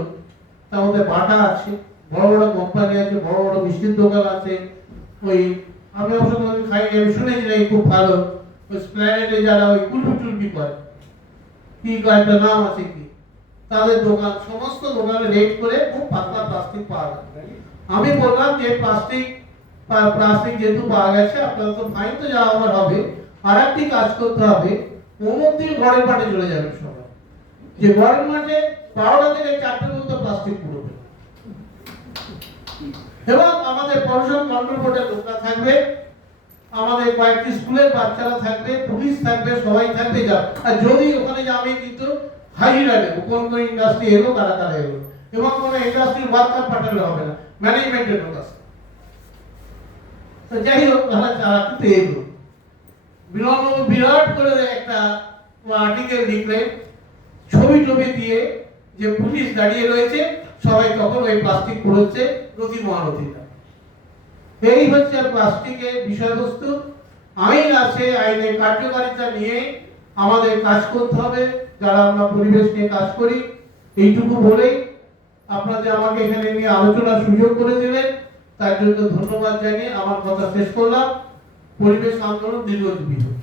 তার মধ্যে বাটা আছে, বড় বড় কোম্পানি আছে, বড় বড় মিষ্টির দোকান আছে। ওই আমি অবশ্য খাইনি, আমি শুনেছি না খুব ভালো। ওই স্প্ল্যানেটে যারা ওই কুলপি টুলপি করে, কি কয়েকটা নাম আছে কি, তাদের দোকান, সমস্ত দোকানে রেড করে খুব পাতলা প্লাস্টিক পাওয়া যায়। আমি বললাম যে প্লাস্টিক যেহেতু পাওয়া গেছে, আপনার তো ফাইন তো যা হবার হবে, আর একটি কাজ করতে হবে, অমুক দিন ঘরের মাঠে চলে যাবেন সবাই, যে ঘরের মাঠে 12টা থেকে 4টার মধ্যে প্লাস্টিক পুরোবে। এবং আমাদের পলিউশন কন্ট্রোল বোর্ডের লোকরা থাকবে, আমাদের কয়েকটি স্কুলের বাচ্চারা থাকবে, পুলিশ থাকবে, সবাই থাকবে। যা আর যদি ওখানে যাবে কিন্তু হাজিরা দেবো, কোন কোন ইন্ডাস্ট্রি এলো, কারা কারা এলো, এবং কোনো ইন্ডাস্ট্রির ওয়ার্কার পাঠালে হবে না, ম্যানেজমেন্টের লোক আছে। তো যাই হোক, তারা কিন্তু এলো। বিলম্ব বিরাট করে একটা আর্টিকেল লিখলেন, ছবি টবি দিয়ে, যে পুলিশ দাঁড়িয়ে রয়েছে, সবাই তখন ওই প্লাস্টিক পুড়োচ্ছে নদী মহানদীটা। এই হচ্ছে প্লাস্টিকের বিষয়বস্তু। আইন আছে, আইনের কার্যকারিতা নিয়ে আমাদের কাজ করতে হবে যারা আমরা পরিবেশ নিয়ে কাজ করি। এইটুকু বলেই আপনাদের আমাকে এখানে নিয়ে আলোচনার সুযোগ করে দিলেন, তার জন্য ধন্যবাদ জানিয়ে আমার কথা শেষ করলাম। পরিবেশ আন্দোলন দীর্ঘজীবী হোক।